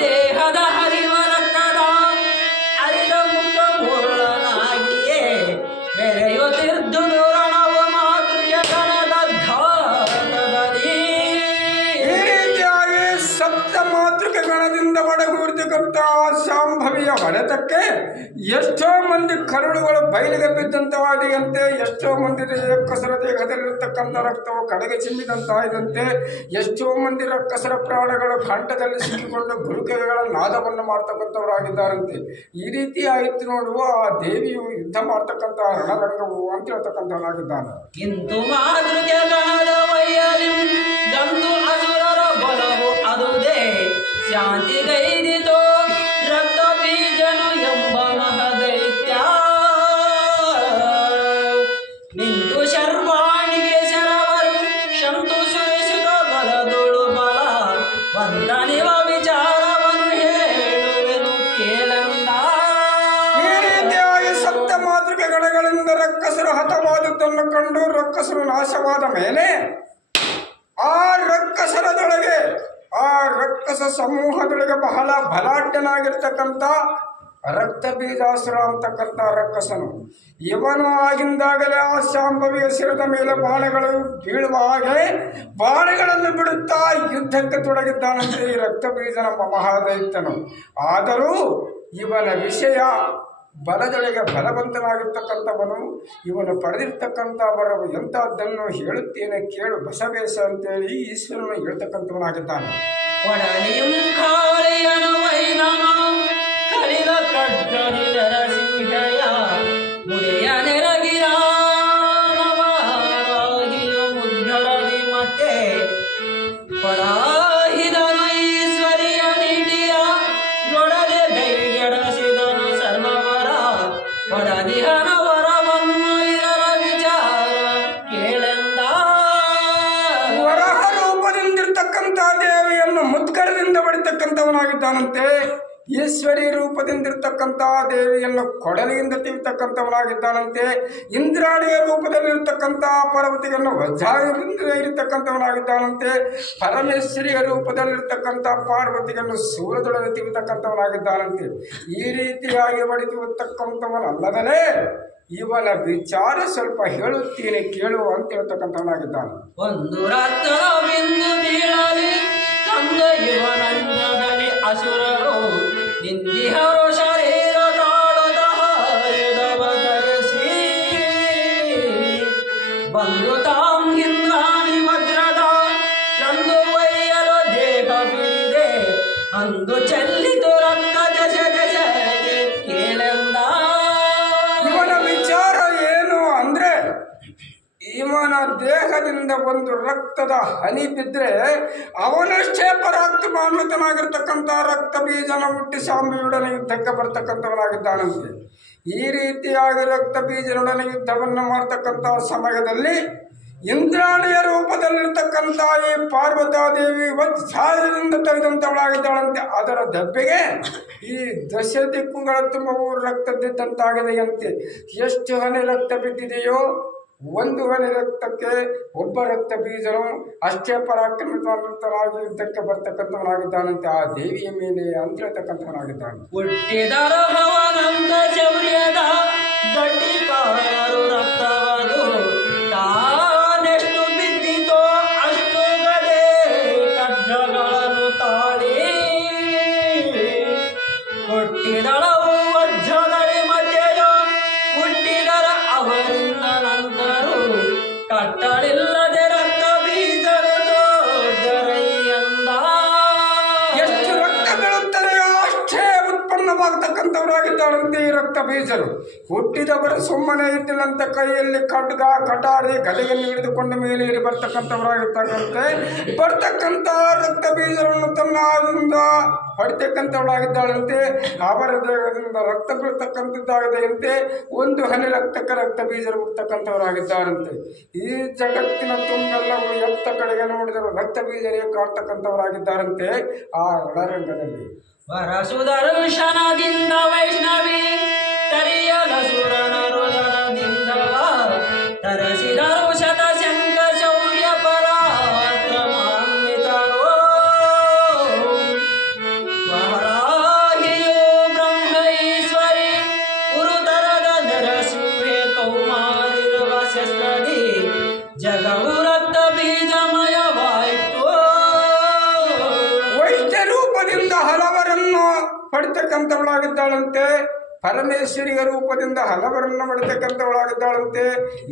ದೇಹದ ಹರಿವ ರಕ್ತದ ಅರಿದ ಮುಖ ಮೂರ್ಣನಾಗಿಯೇ ಬೆರೆಯುತ್ತಿದ್ದು ಸಪ್ತ ಮಾತೃಕೆ ಗಣದಿಂದ ಒಡಗೂಡಿರ್ತಕ್ಕಂಥ ಶಾಂಭವಿ ದೇವಿಯ ಹೊಡೆತಕ್ಕೆ ಎಷ್ಟೋ ಮಂದಿ ಕರುಳುಗಳು ಬಯಲಿಗೆ ಬಿದ್ದಂತವಾದಿಯಂತೆ, ಎಷ್ಟೋ ಮಂದಿ ರಕ್ಕಸರ ದೇಹದಲ್ಲಿರ್ತಕ್ಕಂಥ ರಕ್ತವು ಕಡೆಗೆ ಚಿಮ್ಮಿದಂತಾಯಿದಂತೆ, ಎಷ್ಟೋ ಮಂದಿ ರಕ್ಕಸರ ಪ್ರಾಣಗಳು ಕಂಠದಲ್ಲಿ ಸಿಕ್ಕಿಕೊಂಡು ಗುರುಕೆಗಳ ನಾದವನ್ನು ಮಾಡ್ತಕ್ಕಂಥವರಾಗಿದ್ದಾರಂತೆ. ಈ ರೀತಿ ಆಯಿತು ನೋಡುವ ಆ ದೇವಿಯು ಯುದ್ಧ ಮಾಡ್ತಕ್ಕಂಥ ರಣರಂಗವು ಅಂತ ಹೇಳ್ತಕ್ಕಂಥವನಾಗಿದ್ದಾನೆ. ಇಂದು ಮಾತೃಕೆ ಗಣದ ವೈಯಲಿ ಗಂದು ಅಸುರರ ಬಲವು ಅದುದೇ ಶಾಂತಿ ಗೈದಿತೋ ರಕ್ತ ಬೀಜನು ಎಂಬ ಮಹದೈತ್ಯ ನಿಂತು ಶರ್ವಾಣಿಗೆ ಶರವರು ಶಂತು ಸುರಿಸುತ್ತ ಬಲದೊಳು ಬಲ ವಂದನಿವ ವಿಚಾರವನ್ನು ಹೇಳುವೆನು ಕೇಳಂದ. ಈ ರೀತಿಯಾಗಿ ಸಪ್ತ ಮಾತೃಕೆ ಗಣಗಳಿಂದ ರಕ್ಕಸರು ಹತವಾದದ್ದನ್ನು ಕಂಡು ರಕ್ಕಸರು ನಾಶವಾದ ಮೇಲೆ ಆ ರಕ್ಕಸರದೊಳಗೆ, ಆ ರಕ್ಕಸ ಸಮೂಹದೊಳಗೆ ಬಹಳ ಬಲಾಢ್ಯನಾಗಿರ್ತಕ್ಕಂಥ ರಕ್ತ ಬೀಜಾಸುರ ಅಂತಕ್ಕಂಥ ರಕ್ಕಸನು, ಇವನು ಆಗಿಂದಾಗಲೇ ಆ ಶಾಂಭವಿಯ ಶಿರದ ಮೇಲೆ ಬಾಣಗಳು ಬೀಳುವ ಹಾಗೆ ಬಾಣಗಳನ್ನು ಬಿಡುತ್ತಾ ಯುದ್ಧಕ್ಕೆ ತೊಡಗಿದ್ದಾನಂತೆ ಈ ರಕ್ತ ಬೀಜನ ಮಹಾದೈತ್ಯನು. ಆದರೂ ಇವನ ವಿಷಯ ಬಲದೊಳಗೆ ಬಲವಂತನಾಗಿರ್ತಕ್ಕಂಥವನು, ಇವನು ಪಡೆದಿರ್ತಕ್ಕಂಥ ವರವು ಎಂಥದ್ದನ್ನು ಹೇಳುತ್ತೇನೆ ಕೇಳು ಬಸವೇಶ ಅಂತೇಳಿ ಈಶ್ವರನು ಹೇಳ್ತಕ್ಕಂಥವನಾಗಿದ್ದಾನೆ. ಒಡಲಿಯಂ ಕಾಳಿಯನು ವೈನನು ಕಲಿದ ಕಡ್ಡನಿದರ ಸಿಂಹಯ ಮುಡಿಯ ನೆರಗಿರ ನವರಾಗಿಯು ಮುದ್ಗರದಿ ಮತ್ತೆ ಪಡಾಹಿದನು ಈಶ್ವರಿಯ ನೀಡಿಯ ನೊಡಲೆ ಗೈಗೆಡಸಿದನು ಸರ್ವವರ ಪಡದಿಹನ ವರವನ್ನು ಇದರ ವಿಚಾರ ಕೇಳೆಂದ. ವರಹ ರೂಪದಿಂದಿರ್ತಕ್ಕಂಥ ದೇವಿಯನ್ನು ಮುದ್ಗರದಿಂದ ಬಡಿತಕ್ಕಂಥವನಾಗಿದ್ದಾನಂತೆ. ಈಶ್ವರಿ ರೂಪದಿಂದಿರ್ತಕ್ಕಂಥ ದೇವಿಯನ್ನು ಕೊಡಲಿಯಿಂದ ತಿವಿತಕ್ಕಂಥವನಾಗಿದ್ದಾನಂತೆ. ಇಂದ್ರಾಣಿಯ ರೂಪದಲ್ಲಿರ್ತಕ್ಕಂಥ ಪಾರ್ವತಿಯನ್ನು ವಜ್ರಾಯುಧದಿಂದ ಇರತಕ್ಕಂಥವನಾಗಿದ್ದಾನಂತೆ. ಪರಮೇಶ್ವರಿಯ ರೂಪದಲ್ಲಿರ್ತಕ್ಕಂಥ ಪಾರ್ವತಿಯನ್ನು ಸೂರ್ಯದೊಳಗೆ ತಿವಿತಕ್ಕಂಥವನಾಗಿದ್ದಾನಂತೆ. ಈ ರೀತಿಯಾಗಿ ಬಡಿತಕ್ಕಂಥವನಲ್ಲದಲೇ ಇವನ ವಿಚಾರ ಸ್ವಲ್ಪ ಹೇಳುತ್ತೀನಿ ಕೇಳು ಅಂತ ಹೇಳ್ತಕ್ಕಂಥವನಾಗಿದ್ದಾನೆ. ಒಂದು ರತ್ನ ಬಿಂದು ಬೀಳಲಿ ಕಂದ ಇವನಂದದಲ್ಲಿ ಅಸುರರು ನಿಂದಿಹರು ಶರೀರ ತಾಳುದ ಹಾಯುಧವ ಧರಿಸಿ ಬಂದು ತಾಂ ಹಿಂದಾಣಿ ವಜ್ರದ ಚಂದು ಒಯ್ಯಲು ದೇಹ ಬಿಡಿದೆ ಅಂದು ಚೆಲ್ಲಿತು ರಕ್ತ ದಶ ದಶಗೆ ಕೇಳೆಂದ. ಇವನ ವಿಚಾರ ಏನು ಅಂದ್ರೆ, ಇವನ ದೇಹದಿಂದ ಒಂದು ರಕ್ತದ ಹನಿ ಬಿದ್ದರೆ ಅವನಷ್ಟೇ ಪರಾಕ್ರಮಾನ್ವಿತನಾಗಿರ್ತಕ್ಕಂಥ ರಕ್ತ ಬೀಜನ ಹುಟ್ಟಿ ಶಾಂಬಿಯೊಡನೆ ಯುದ್ಧಕ್ಕೆ ಬರ್ತಕ್ಕಂಥವನಾಗಿದ್ದಾನಂತೆ. ಈ ರೀತಿಯಾಗಿ ರಕ್ತ ಬೀಜನೊಡನೆ ಯುದ್ಧವನ್ನು ಮಾಡ್ತಕ್ಕಂಥ ಸಮಯದಲ್ಲಿ ಇಂದ್ರಾಣಿಯ ರೂಪದಲ್ಲಿರ್ತಕ್ಕಂಥ ಈ ಪಾರ್ವತಾದೇವಿ ವಜ್ರಾಯುಧದಿಂದ ತೆಗೆದಂಥವಳಾಗಿದ್ದಾಳಂತೆ. ಅದರ ದೆಬ್ಬೆಗೆ ಈ ದಶ ದಿಕ್ಕುಗಳ ತುಂಬವು ರಕ್ತದಿದ್ದಂತಾಗಿದೆಯಂತೆ. ಎಷ್ಟು ಹನಿ ರಕ್ತ ಬಿದ್ದಿದೆಯೋ ಒಂದು ಹನಿ ರಕ್ತಕ್ಕೆ ಒಬ್ಬ ರಕ್ತ ಬೀಜನು ಅಷ್ಟೇ ಪರಾಕ್ರಮಿತನಾಗಿ ಯುದ್ಧಕ್ಕೆ ಬರ್ತಕ್ಕಂಥವನಾಗಿದ್ದಾನಂತೆ ಆ ದೇವಿಯ ಮೇಲೆ ಅಂತ ಹೇಳ್ತಕ್ಕಂಥವನಾಗಿದ್ದಾನೆ. ಹುಟ್ಟಿದರ ಹವನಂದ ಶೌರ್ಯದ ಗಟ್ಟಿಕಾರರು ರಕ್ತವದು ತಾನೆಷ್ಟು ಬಿದ್ದಿತೋ ಅಷ್ಟು ಗದೆ ಖಡ್ಗಗಳನ್ನು ತಾಳಿ ಹುಟ್ಟಿದಳವು ವಜ್ರದಲ್ಲಿ ಮಧ್ಯೆಯೋ ಹುಟ್ಟಿದರ ಅವರಿಂದ ನಂತರು ಕಟ್ಟಳಿಲ್ಲದೆ ರಕ್ತ ಬೀಜರು ತೋರ್ದರಯ್ಯಂದ. ಎಷ್ಟು ರಕ್ತ ಬೀಳುತ್ತದೆಯೋ ಅಷ್ಟೇ ಉತ್ಪನ್ನವಾಗತಕ್ಕಂಥವರಾಗಿದ್ದಾರಂತೆ ಈ ರಕ್ತ ಬೀಜರು. ಹುಟ್ಟಿದವರು ಸುಮ್ಮನೆ ಇದ್ದಿಲ್ಲಂತ ಕೈಯಲ್ಲಿ ಖಡ್ಗ ಕಟಾರಿ ಗದೆಯನ್ನು ಹಿಡಿದುಕೊಂಡ ಮೇಲೆ ಏರಿ ಬರ್ತಕ್ಕಂಥವರಾಗಿರ್ತಕ್ಕಂತೆ ಬರ್ತಕ್ಕಂಥ ರಕ್ತ ಬೀಜವನ್ನು ತನ್ನ ಹೊಡಿತಕ್ಕಂಥವಳಾಗಿದ್ದಾಳಂತೆ. ಅವರ ದೇಹದಿಂದ ರಕ್ತ ಬೀಳ್ತಕ್ಕಂಥದ್ದಾಗಿದೆಯಂತೆ. ಒಂದು ಹನಿ ರಕ್ತಕ್ಕೆ ರಕ್ತ ಬೀಜರು ಹುಟ್ಟತಕ್ಕಂಥವರಾಗಿದ್ದಾರಂತೆ. ಈ ಜಗತ್ತಿನ ತುಂಬೆಲ್ಲವೂ ಎತ್ತ ಕಡೆಗೆ ನೋಡಿದರು ರಕ್ತ ಬೀಜರೇ ಕಾಣ್ತಕ್ಕಂಥವರಾಗಿದ್ದಾರಂತೆ ಆ ರಣರಂಗದಲ್ಲಿ. ವರಸುದರ್ಶನದಿಂದ ವೈಷ್ಣವಿ ತರಿಯದ ಸುರನ ರುದರದಿಂದ ತರಸಿದರು ಶತಶಂಕ ಶೌರ್ಯ ಪರಾಕ್ರಮಾನ್ವಿತರು ವರಾಹಿಯೋ ಬ್ರಹ್ಮ ಈಶ್ವರಿ ಪುರುತರದ ಜರಸುವೆ ಕೌಮಾರಿರುವ ಶಸ್ತ್ರದಿ ಜಗವು ರಕ್ತ ಬೀಜಮಯವಾಯಿತು. ವೈದ್ಯ ರೂಪದಿಂದ ಹಲವರನ್ನು ಪಡಿತಕ್ಕಂಥವಳಾಗಿದ್ದಾಳಂತೆ. ಪರಮೇಶ್ವರಿಯ ರೂಪದಿಂದ ಹಲವರನ್ನು ಮಾಡತಕ್ಕಂಥವಳಾಗಿದ್ದಾಳಂತೆ.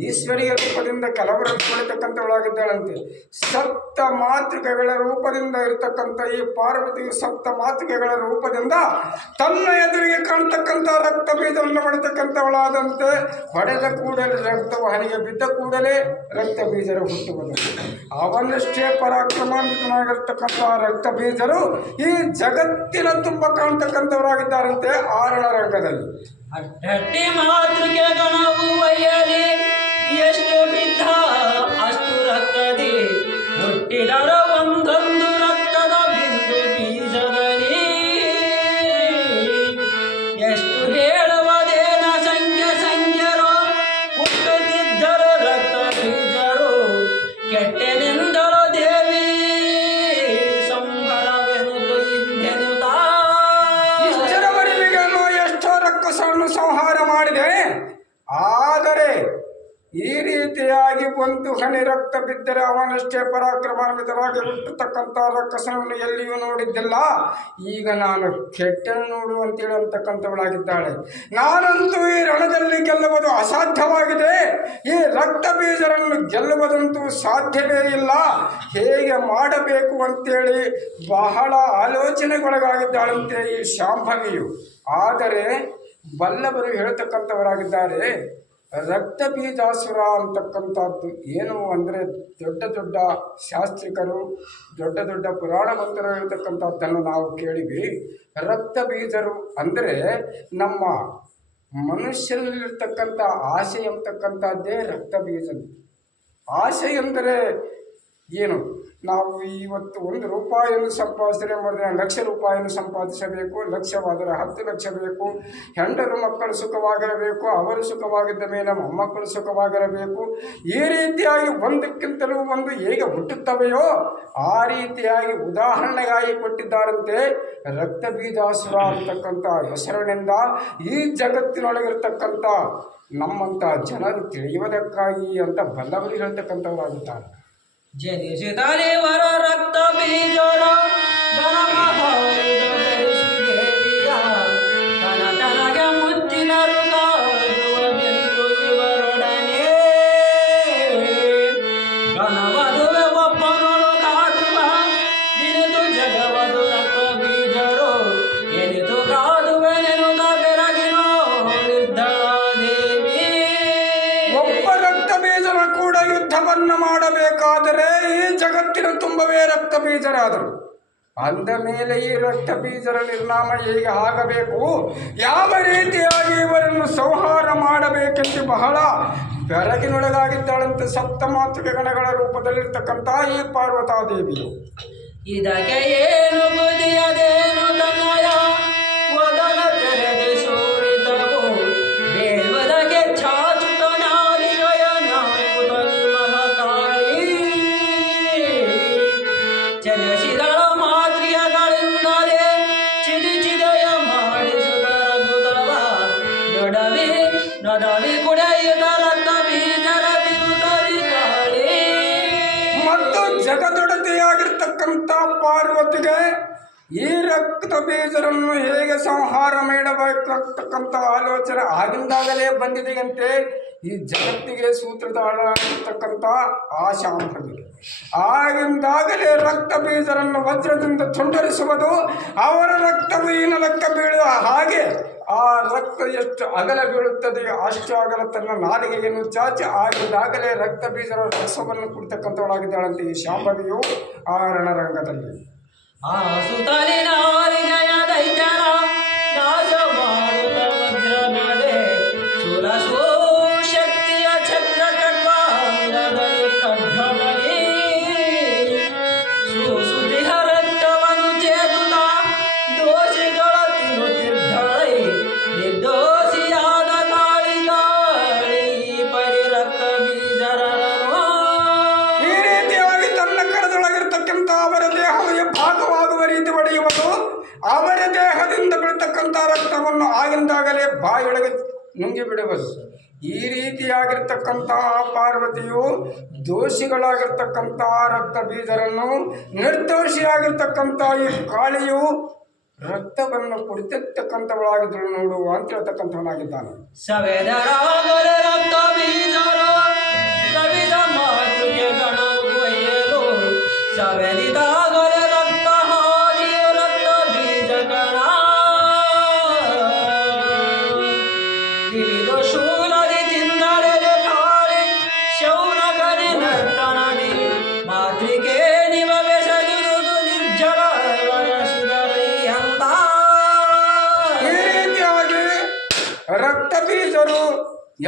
ಈಶ್ವರಿಯ ರೂಪದಿಂದ ಕೆಲವರನ್ನು ಮಾಡತಕ್ಕಂಥವಳಾಗಿದ್ದಾಳಂತೆ. ಸಪ್ತ ಮಾತೃಕೆಗಳ ರೂಪದಿಂದ ಇರತಕ್ಕಂಥ ಈ ಪಾರ್ವತಿಯು ಸಪ್ತ ಮಾತೃಕೆಗಳ ರೂಪದಿಂದ ತನ್ನ ಎದುರಿಗೆ ಕಾಣ್ತಕ್ಕಂಥ ರಕ್ತ ಬೀಜವನ್ನು ಮಾಡತಕ್ಕಂಥವಳಾದಂತೆ. ಹೊಡೆದ ಕೂಡಲೇ ರಕ್ತವು ಹನಿಗೆ ಬಿದ್ದ ಕೂಡಲೇ ರಕ್ತ ಬೀಜರು ಹುಟ್ಟುವುದು. ಅವನಷ್ಟೇ ಪರಾಕ್ರಮಾನ್ವಿತನಾಗಿರ್ತಕ್ಕಂಥ ರಕ್ತ ಬೀಜರು ಈ ಜಗತ್ತಿನ ತುಂಬ ಕಾಣ್ತಕ್ಕಂಥವರಾಗಿದ್ದಾರಂತೆ ಆರಣ ರಂಗದಲ್ಲಿ. ಅಡ್ಡಟ್ಟಿ ಮಾತೃಕೆ ಗಣವು ಒಯ್ಯಲಿ ಎಷ್ಟು ಬಿದ್ದ ಅಷ್ಟು ರಕ್ತದಿ ಹುಟ್ಟಿದರ ಒಂದೊಂದು ರಕ್ತದ ಬಿಂದು ಬೀಜದಲ್ಲಿ ಎಷ್ಟು ಹೇಳುವುದೇನ ಸಂಖ್ಯರು ಹುಟ್ಟುತ್ತಿದ್ದರು ರಕ್ತ ಬೀಜರು ಕೆಟ್ಟೆನೆಂದಳು ದೇವಿ ಸಂಭರವೆನುದು ಇಂದೆನುತ ರಕ್ಕಸವನ್ನು ಸಂಹಾರ ಮಾಡಿದೆ. ಆದರೆ ಈ ರೀತಿಯಾಗಿ ಒಂದು ಹನಿ ರಕ್ತ ಬಿದ್ದರೆ ಅವನಷ್ಟೇ ಪರಾಕ್ರಮಾನ್ವಿತರಾಗಿ ಹುಟ್ಟತಕ್ಕಂಥ ರಕ್ಕಸನನ್ನು ಎಲ್ಲಿಯೂ ನೋಡಿದ್ದಿಲ್ಲ. ಈಗ ನಾನು ಕೆಟ್ಟನ್ನು ನೋಡು ಅಂತೇಳಿ ಅಂತಕ್ಕಂಥವಳಾಗಿದ್ದಾಳೆ. ನಾನಂತೂ ಈ ರಣದಲ್ಲಿ ಗೆಲ್ಲುವುದು ಅಸಾಧ್ಯವಾಗಿದೆ. ಈ ರಕ್ತ ಬೀಜರನ್ನು ಗೆಲ್ಲುವುದಂತೂ ಸಾಧ್ಯವೇ ಇಲ್ಲ. ಹೇಗೆ ಮಾಡಬೇಕು ಅಂತೇಳಿ ಬಹಳ ಆಲೋಚನೆಗೊಳಗಾಗಿದ್ದಾಳಂತೆ ಈ ಶಾಂಭವಿಯು. ಆದರೆ ಬಲ್ಲವರು ಹೇಳ್ತಕ್ಕಂಥವರಾಗಿದ್ದಾರೆ, ರಕ್ತ ಬೀಜಾಸುರ ಅಂತಕ್ಕಂಥದ್ದು ಏನು ಅಂದರೆ ದೊಡ್ಡ ದೊಡ್ಡ ಶಾಸ್ತ್ರಿಕರು ದೊಡ್ಡ ದೊಡ್ಡ ಪುರಾಣವಂತರು ಹೇಳ್ತಕ್ಕಂಥದ್ದನ್ನು ನಾವು ಕೇಳಿವಿ. ರಕ್ತ ಬೀಜರು ಅಂದರೆ ನಮ್ಮ ಮನುಷ್ಯನಲ್ಲಿರ್ತಕ್ಕಂಥ ಆಸೆ ಎಂಬತಕ್ಕಂಥದ್ದೇ ರಕ್ತ ಬೀಜ. ಆಸೆ ಎಂದರೆ ಏನು? ನಾವು ಇವತ್ತು 1 ರೂಪಾಯಿಯನ್ನು ಸಂಪಾದಿಸಿದರೆ ಮೊದಲ 1 ಲಕ್ಷ ರೂಪಾಯಿಯನ್ನು ಸಂಪಾದಿಸಬೇಕು. ಲಕ್ಷವಾದರೆ 10 ಲಕ್ಷ ಬೇಕು. ಹೆಂಡರು ಮಕ್ಕಳು ಸುಖವಾಗಿರಬೇಕು. ಅವರು ಸುಖವಾಗಿದ್ದ ಮೇಲೆ ಮೊಮ್ಮಕ್ಕಳು ಸುಖವಾಗಿರಬೇಕು. ಈ ರೀತಿಯಾಗಿ ಒಂದಕ್ಕಿಂತಲೂ ಒಂದು ಹೇಗೆ ಹುಟ್ಟುತ್ತವೆಯೋ ಆ ರೀತಿಯಾಗಿ ಉದಾಹರಣೆಗಾಗಿ ಕೊಟ್ಟಿದ್ದಾರಂತೆ. ರಕ್ತ ಬೀಜಾಸುರ ಅಂತಕ್ಕಂಥ ಹೆಸರಿನಿಂದ ಈ ಜಗತ್ತಿನೊಳಗಿರ್ತಕ್ಕಂಥ ನಮ್ಮಂಥ ಜನರು ತಿಳಿಯುವುದಕ್ಕಾಗಿ ಅಂತ ಬಲ್ಲವರು ಹೇಳ್ತಕ್ಕಂಥವರಾಗುತ್ತಾರೆ. ಜನಿಸಿದರೆ ವರ ರಕ್ತ ಬೀಜರ ದೇವಿಯ ತನಗೆ ಮುತ್ತಿನರು ಕಾದುವನೆಂದು ಇವರೊಡನೆ ಗಣವದುವೆ ಒಬ್ಬನೊಳು ಕಾದುವ ಇನಿತು ಜಗವದು ರಕ್ತ ಬೀಜರು ಎನಿತು ಕಾದುವೆನೆನುದ ಬೆರಗಿನೋ ದೇವಿ. ಒಬ್ಬ ರಕ್ತ ಬೀಜರ ಕೂಡ ಯುದ್ಧವನ್ನು ಮಾಡಬೇಕಾದರೆ ಈ ಜಗತ್ತಿನ ತುಂಬವೇ ರಕ್ತ ಬೀಜರಾದರು. ಅಂದ ಮೇಲೆ ಈ ರಕ್ತ ಬೀಜರ ನಿರ್ನಾಮ ಹೇಗೆ ಆಗಬೇಕು, ಯಾವ ರೀತಿಯಾಗಿ ಇವರನ್ನು ಸಂಹಾರ ಮಾಡಬೇಕೆಂದು ಬಹಳ ಬೆರಗಿನೊಳಗಾಗಿದ್ದಾಳಂತೆ ಸಪ್ತ ಮಾತೃಕೆ ಗಣಗಳ ರೂಪದಲ್ಲಿರ್ತಕ್ಕಂಥ ಈ ಪಾರ್ವತಾದೇವಿಯು. ಇದಕ್ಕೆ ಏನು ಬುದಿಯದೇನು ತನಯ ಒದನ ತೆರೆದು ಸೋರಿದವು ಬೇಲ್ವದಕ್ಕೆ ಚಾಚುತ ನಾಲಿಗಯನಾಯುತಲಿ ಮಹಕಾಳಿ ಚಲಿಸಿದಳ ಮಾತ್ರಿಯಗಳಿಂದಲೇ ಚಿದಿಚಿದಯ ಮಾಡಿಸುದರ ಗುದವ ನಡವಿ ಕುಡೆಯುತ ರಕ್ತ ಬೀಜರ ತಿರುತಲಿ ಕಾಳಿ. ಮತ್ತು ಜಗದೊಡತೆಯಾಗಿರ್ತಕ್ಕಂಥ ಪಾರ್ವತಿಗೆ ಈ ರಕ್ತ ಬೀಜರನ್ನು ಹೇಗೆ ಸಂಹಾರ ಮಾಡಬೇಕಾಗ್ತಕ್ಕಂಥ ಆಲೋಚನೆ ಆಗಿಂದಾಗಲೇ ಬಂದಿದೆಯಂತೆ. ಈ ಜಗತ್ತಿಗೆ ಸೂತ್ರಧಾರರಾಗಿರ್ತಕ್ಕಂಥ ಆ ಶಾಂಭವಿ ಆಗಿಂದಾಗಲೇ ರಕ್ತ ಬೀಜರನ್ನು ವಜ್ರದಿಂದ ತುಂಡರಿಸುವುದು, ಅವರ ರಕ್ತವು ಈ ನೆಲಕ್ಕೆ ಬೀಳುವ ಹಾಗೆ ಆ ರಕ್ತ ಎಷ್ಟು ಅಗಲ ಬೀಳುತ್ತದೆಯೋ ಅಷ್ಟು ಅಗಲ ತನ್ನ ನಾಲಿಗೆಯನ್ನು ಚಾಚಿ ಆಗಿದ್ದಾಗಲೇ ರಕ್ತ ಬೀಜರ ರಸವನ್ನು ಕುಡಿತಕ್ಕಂಥವಳಾಗಿದ್ದಾಳಂತೆ ಈ ಶಾಂಭವಿಯು ಆ ರಣರಂಗದಲ್ಲಿ. ಆ ಸುತಲಿ ನಾಲಿಗೆಯ ದೈತ್ಯರ ನಾಶ ಮಾಡುತ್ತ ವಜ್ರನದೆ ಸುರಸೋ ಶಕ್ತಿಯ ಛತ್ರ ಖಡ್ಗದಲ್ಲಿ ಖಡ್ಗದಲ್ಲಿ ಸುಸುತಿಹ ರಕ್ತವನ್ನು ಚೇತುತ ದೋಷಿಗಳ ತಿನ್ನುತ್ತಿದ್ದಳೈ ನಿರ್ದೋಷಿಯಾದ ಕಾಳಿಗಾಳಿ ಪರಿ ರಕ್ತ ಬೀಜರನ್ನು. ಈ ರೀತಿಯಾಗಿ ತನ್ನ ಕಡದೊಳಗಿರ್ತಕ್ಕಂಥ ಅವರ ದೇಹವು ಭಾಗವಾಗುವ ರೀತಿ ಒಡೆಯುವುದು, ಅವರ ದೇಹದಿಂದ ಬೀಳ್ತಕ್ಕಂಥ ರಕ್ತವನ್ನು ಆಗಿಂದಾಗಲೇ ಬಾಯೊಳಗೆ ನುಂಗಿ ಬಿಡುವುದು. ಈ ರೀತಿಯಾಗಿರ್ತಕ್ಕಂಥ ಪಾರ್ವತಿಯು ದೋಷಿಗಳಾಗಿರ್ತಕ್ಕಂಥ ರಕ್ತ ಬೀಜರನ್ನು, ನಿರ್ದೋಷಿಯಾಗಿರ್ತಕ್ಕಂಥ ಈ ಕಾಳಿಯು ರಕ್ತವನ್ನು ಕುಡಿತಿರ್ತಕ್ಕಂಥವಳಾಗಿದ್ದಳು ನೋಡು ಅಂತ ಹೇಳ್ತಕ್ಕಂಥವನಾಗಿದ್ದಾನೆ. ಸವೆದರಾಗಲೆ ರಕ್ತ ಬೀಜರು ಸವಿದ ಮಾತೃಕೆ ಗಣಗುವೆಯಲು ಸವೆದಿದಾಗಲೆ ರಕ್ತ ಹಾದಿಯು ರಕ್ತ ಬೀಜ ಗಣ ವಿವಿಧ ಶೂಲದಿ ತಿಂದರೆಲೆ ಕಾಳಿ ಶೌನಕನೆ ನರ್ತನದಿ ಮಾತೃಕೆ ನಿಮ ಬೆಸಗುವುದು ನಿರ್ಜಲ ವರಸಿದರಯ್ಯಂತ. ಈ ರೀತಿಯಾಗಿ ರಕ್ತ ಬೀಜರು